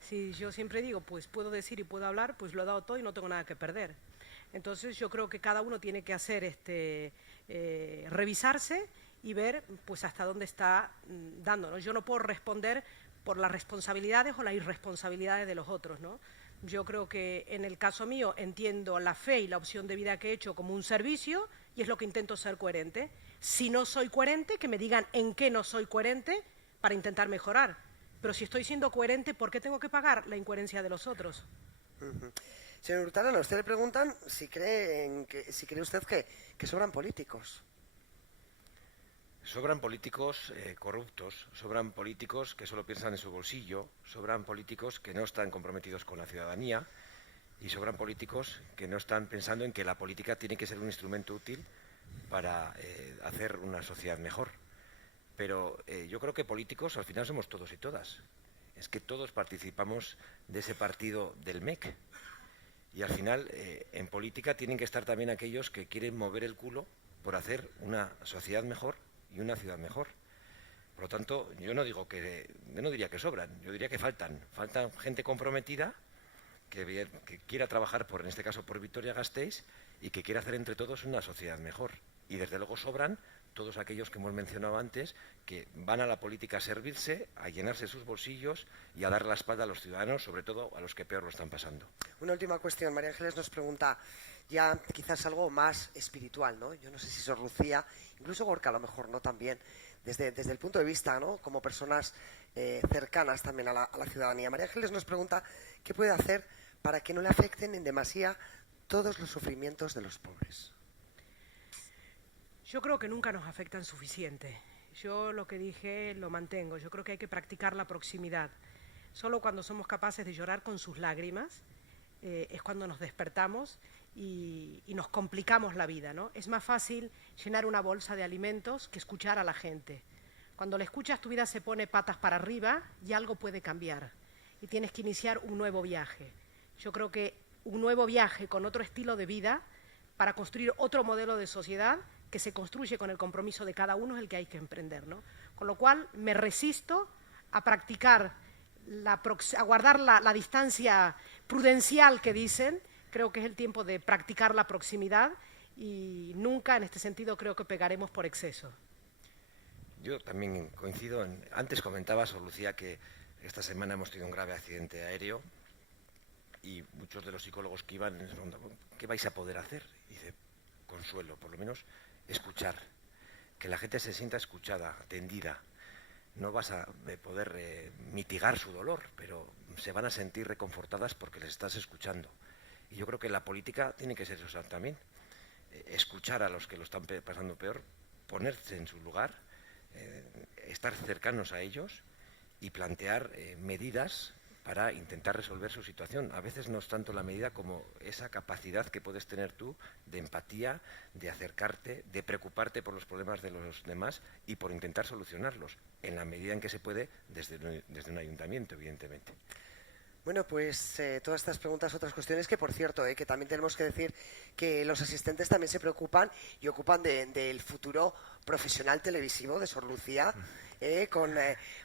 Si yo siempre digo, pues puedo decir y puedo hablar, pues lo he dado todo y no tengo nada que perder. Entonces yo creo que cada uno tiene que hacer revisarse y ver pues hasta dónde está dando, ¿no? Yo no puedo responder por las responsabilidades o las irresponsabilidades de los otros, ¿no? Yo creo que en el caso mío entiendo la fe y la opción de vida que he hecho como un servicio y es lo que intento ser coherente. Si no soy coherente, que me digan en qué no soy coherente para intentar mejorar. Pero si estoy siendo coherente, ¿por qué tengo que pagar la incoherencia de los otros? Señor Hurtado, a usted le preguntan si cree usted que sobran políticos. Sobran políticos corruptos, sobran políticos que solo piensan en su bolsillo, sobran políticos que no están comprometidos con la ciudadanía y sobran políticos que no están pensando en que la política tiene que ser un instrumento útil para hacer una sociedad mejor. Pero yo creo que políticos al final somos todos y todas. Es que todos participamos de ese partido del MEC. Y al final en política tienen que estar también aquellos que quieren mover el culo por hacer una sociedad mejor y una ciudad mejor. Por lo tanto, yo no diría que sobran, yo diría que faltan gente comprometida que quiera trabajar en este caso por Vitoria-Gasteiz y que quiera hacer entre todos una sociedad mejor. Y desde luego sobran todos aquellos que hemos mencionado antes, que van a la política a servirse, a llenarse sus bolsillos y a dar la espalda a los ciudadanos, sobre todo a los que peor lo están pasando. Una última cuestión. María Ángeles nos pregunta, ya quizás algo más espiritual, ¿no? Yo no sé si Sor Lucía, incluso Gorka a lo mejor, ¿no? También, desde el punto de vista, ¿no? Como personas cercanas también a la ciudadanía. María Ángeles nos pregunta qué puede hacer para que no le afecten en demasía todos los sufrimientos de los pobres? Yo creo que nunca nos afectan suficiente. Yo lo que dije lo mantengo. Yo creo que hay que practicar la proximidad. Solo cuando somos capaces de llorar con sus lágrimas es cuando nos despertamos y nos complicamos la vida, ¿no? Es más fácil llenar una bolsa de alimentos que escuchar a la gente. Cuando le escuchas, tu vida se pone patas para arriba y algo puede cambiar. Y tienes que iniciar un nuevo viaje. Yo creo que un nuevo viaje con otro estilo de vida para construir otro modelo de sociedad que se construye con el compromiso de cada uno es el que hay que emprender, ¿no? Con lo cual me resisto a practicar, a guardar la distancia prudencial que dicen. Creo que es el tiempo de practicar la proximidad y nunca en este sentido creo que pegaremos por exceso. Yo también coincido. Antes comentaba, Sor Lucía, que esta semana hemos tenido un grave accidente aéreo y muchos de los psicólogos que iban les preguntaban, ¿qué vais a poder hacer? Y dice, consuelo, por lo menos escuchar, que la gente se sienta escuchada, atendida. No vas a poder mitigar su dolor, pero se van a sentir reconfortadas porque les estás escuchando. Y yo creo que la política tiene que ser eso también, escuchar a los que lo están pasando peor, ponerse en su lugar, estar cercanos a ellos y plantear medidas para intentar resolver su situación. A veces no es tanto la medida como esa capacidad que puedes tener tú de empatía, de acercarte, de preocuparte por los problemas de los demás y por intentar solucionarlos, en la medida en que se puede desde un ayuntamiento, evidentemente. Bueno, pues todas estas preguntas, otras cuestiones que, por cierto, que también tenemos que decir que los asistentes también se preocupan y ocupan del futuro profesional televisivo de Sor Lucía.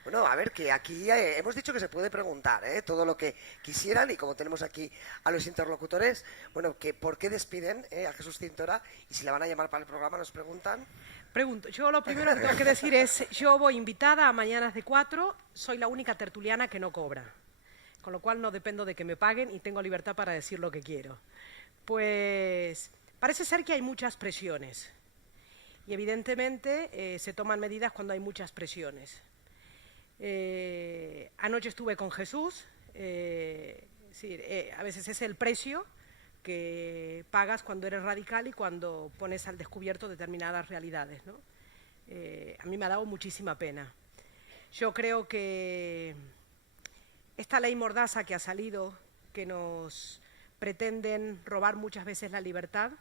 Bueno, a ver, que aquí hemos dicho que se puede preguntar todo lo que quisieran y como tenemos aquí a los interlocutores, bueno, que ¿por qué despiden a Jesús Cintora? Y si la van a llamar para el programa, nos preguntan. Pregunto, yo lo primero que tengo que decir es, yo voy invitada a Mañanas de 4, soy la única tertuliana que no cobra. Con lo cual no dependo de que me paguen y tengo libertad para decir lo que quiero. Pues parece ser que hay muchas presiones y evidentemente se toman medidas cuando hay muchas presiones. Anoche estuve con Jesús, a veces es el precio que pagas cuando eres radical y cuando pones al descubierto determinadas realidades, ¿no? A mí me ha dado muchísima pena. Yo creo que esta ley mordaza que ha salido, que nos pretenden robar muchas veces la libertad,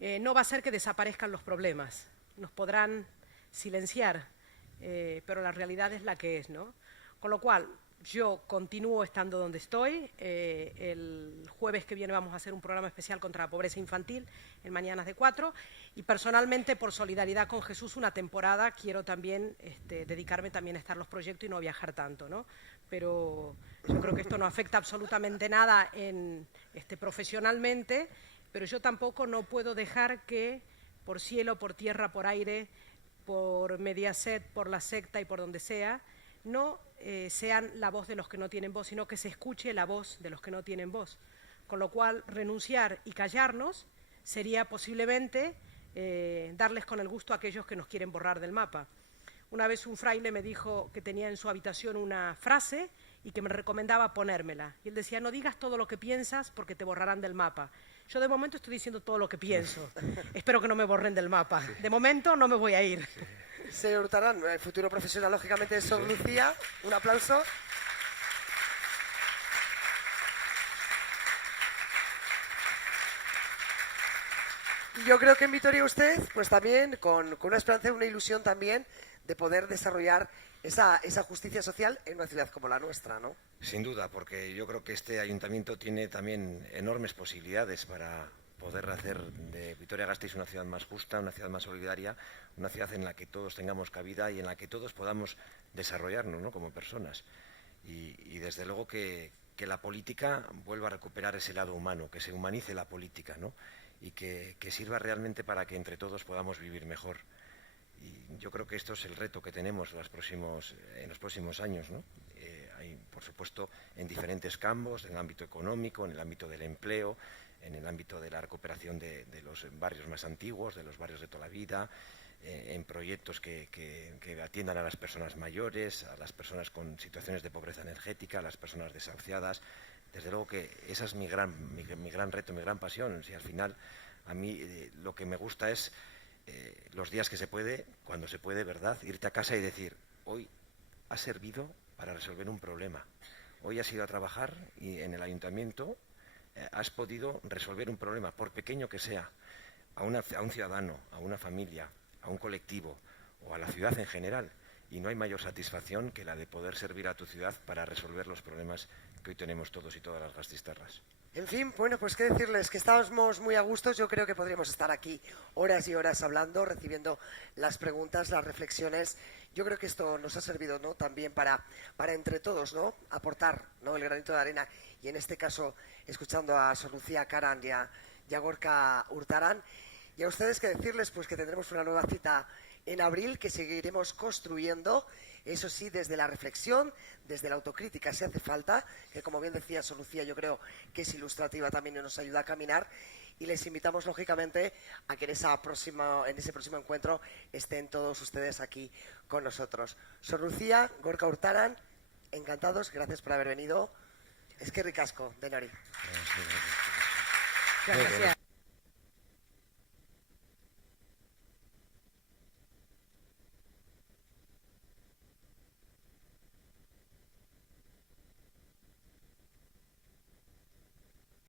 no va a hacer que desaparezcan los problemas. Nos podrán silenciar, pero la realidad es la que es, ¿no? Con lo cual, yo continúo estando donde estoy. El jueves que viene vamos a hacer un programa especial contra la pobreza infantil en Mañanas de 4 y personalmente, por solidaridad con Jesús, una temporada quiero también dedicarme también a estar en los proyectos y no viajar tanto, ¿no? Pero yo creo que esto no afecta absolutamente nada profesionalmente, pero yo tampoco no puedo dejar que por cielo, por tierra, por aire, por Mediaset, por La Secta y por donde sea, no sean la voz de los que no tienen voz, sino que se escuche la voz de los que no tienen voz. Con lo cual, renunciar y callarnos sería posiblemente darles con el gusto a aquellos que nos quieren borrar del mapa. Una vez un fraile me dijo que tenía en su habitación una frase y que me recomendaba ponérmela. Y él decía, no digas todo lo que piensas porque te borrarán del mapa. Yo de momento estoy diciendo todo lo que pienso. Espero que no me borren del mapa. De momento no me voy a ir. Señor Hurtarán, el futuro profesional, lógicamente, de Sor Lucía. Un aplauso. Yo creo que en Vitoria usted, pues también, con una esperanza y una ilusión también de poder desarrollar esa justicia social en una ciudad como la nuestra, ¿no? Sin duda, porque yo creo que este ayuntamiento tiene también enormes posibilidades para poder hacer de Vitoria-Gasteiz una ciudad más justa, una ciudad más solidaria, una ciudad en la que todos tengamos cabida y en la que todos podamos desarrollarnos, ¿no?, como personas. Y desde luego que la política vuelva a recuperar ese lado humano, que se humanice la política, ¿no?, y que sirva realmente para que entre todos podamos vivir mejor. Y yo creo que esto es el reto que tenemos en los próximos años, ¿no? Hay, por supuesto, en diferentes campos, en el ámbito económico, en el ámbito del empleo, en el ámbito de la recuperación de los barrios más antiguos, de los barrios de toda la vida, en proyectos que atiendan a las personas mayores, a las personas con situaciones de pobreza energética, a las personas desahuciadas, Desde luego que esa es mi gran reto, mi gran pasión. Si al final a mí lo que me gusta es los días que se puede, cuando se puede, ¿verdad? Irte a casa y decir, hoy ha servido para resolver un problema. Hoy has ido a trabajar y en el ayuntamiento has podido resolver un problema, por pequeño que sea, a un ciudadano, a una familia, a un colectivo o a la ciudad en general. Y no hay mayor satisfacción que la de poder servir a tu ciudad para resolver los problemas que hoy tenemos todos y todas las gasteiztarras. En fin, bueno, pues qué decirles, que estamos muy a gusto. Yo creo que podríamos estar aquí horas y horas hablando, recibiendo las preguntas, las reflexiones. Yo creo que esto nos ha servido, ¿no?, también para entre todos, ¿no?, aportar, ¿no?, el granito de arena. Y en este caso, escuchando a Sor Lucía Karan y a Gorka Urtaran. Y a ustedes que decirles pues que tendremos una nueva cita en abril, que seguiremos construyendo, eso sí, desde la reflexión, desde la autocrítica, si hace falta, que como bien decía Sor Lucía, yo creo que es ilustrativa también y nos ayuda a caminar. Y les invitamos, lógicamente, a que en ese próximo encuentro estén todos ustedes aquí con nosotros. Sor Lucía, Gorka Urtaran, encantados, gracias por haber venido. Es que ricasco, Denori. Gracias.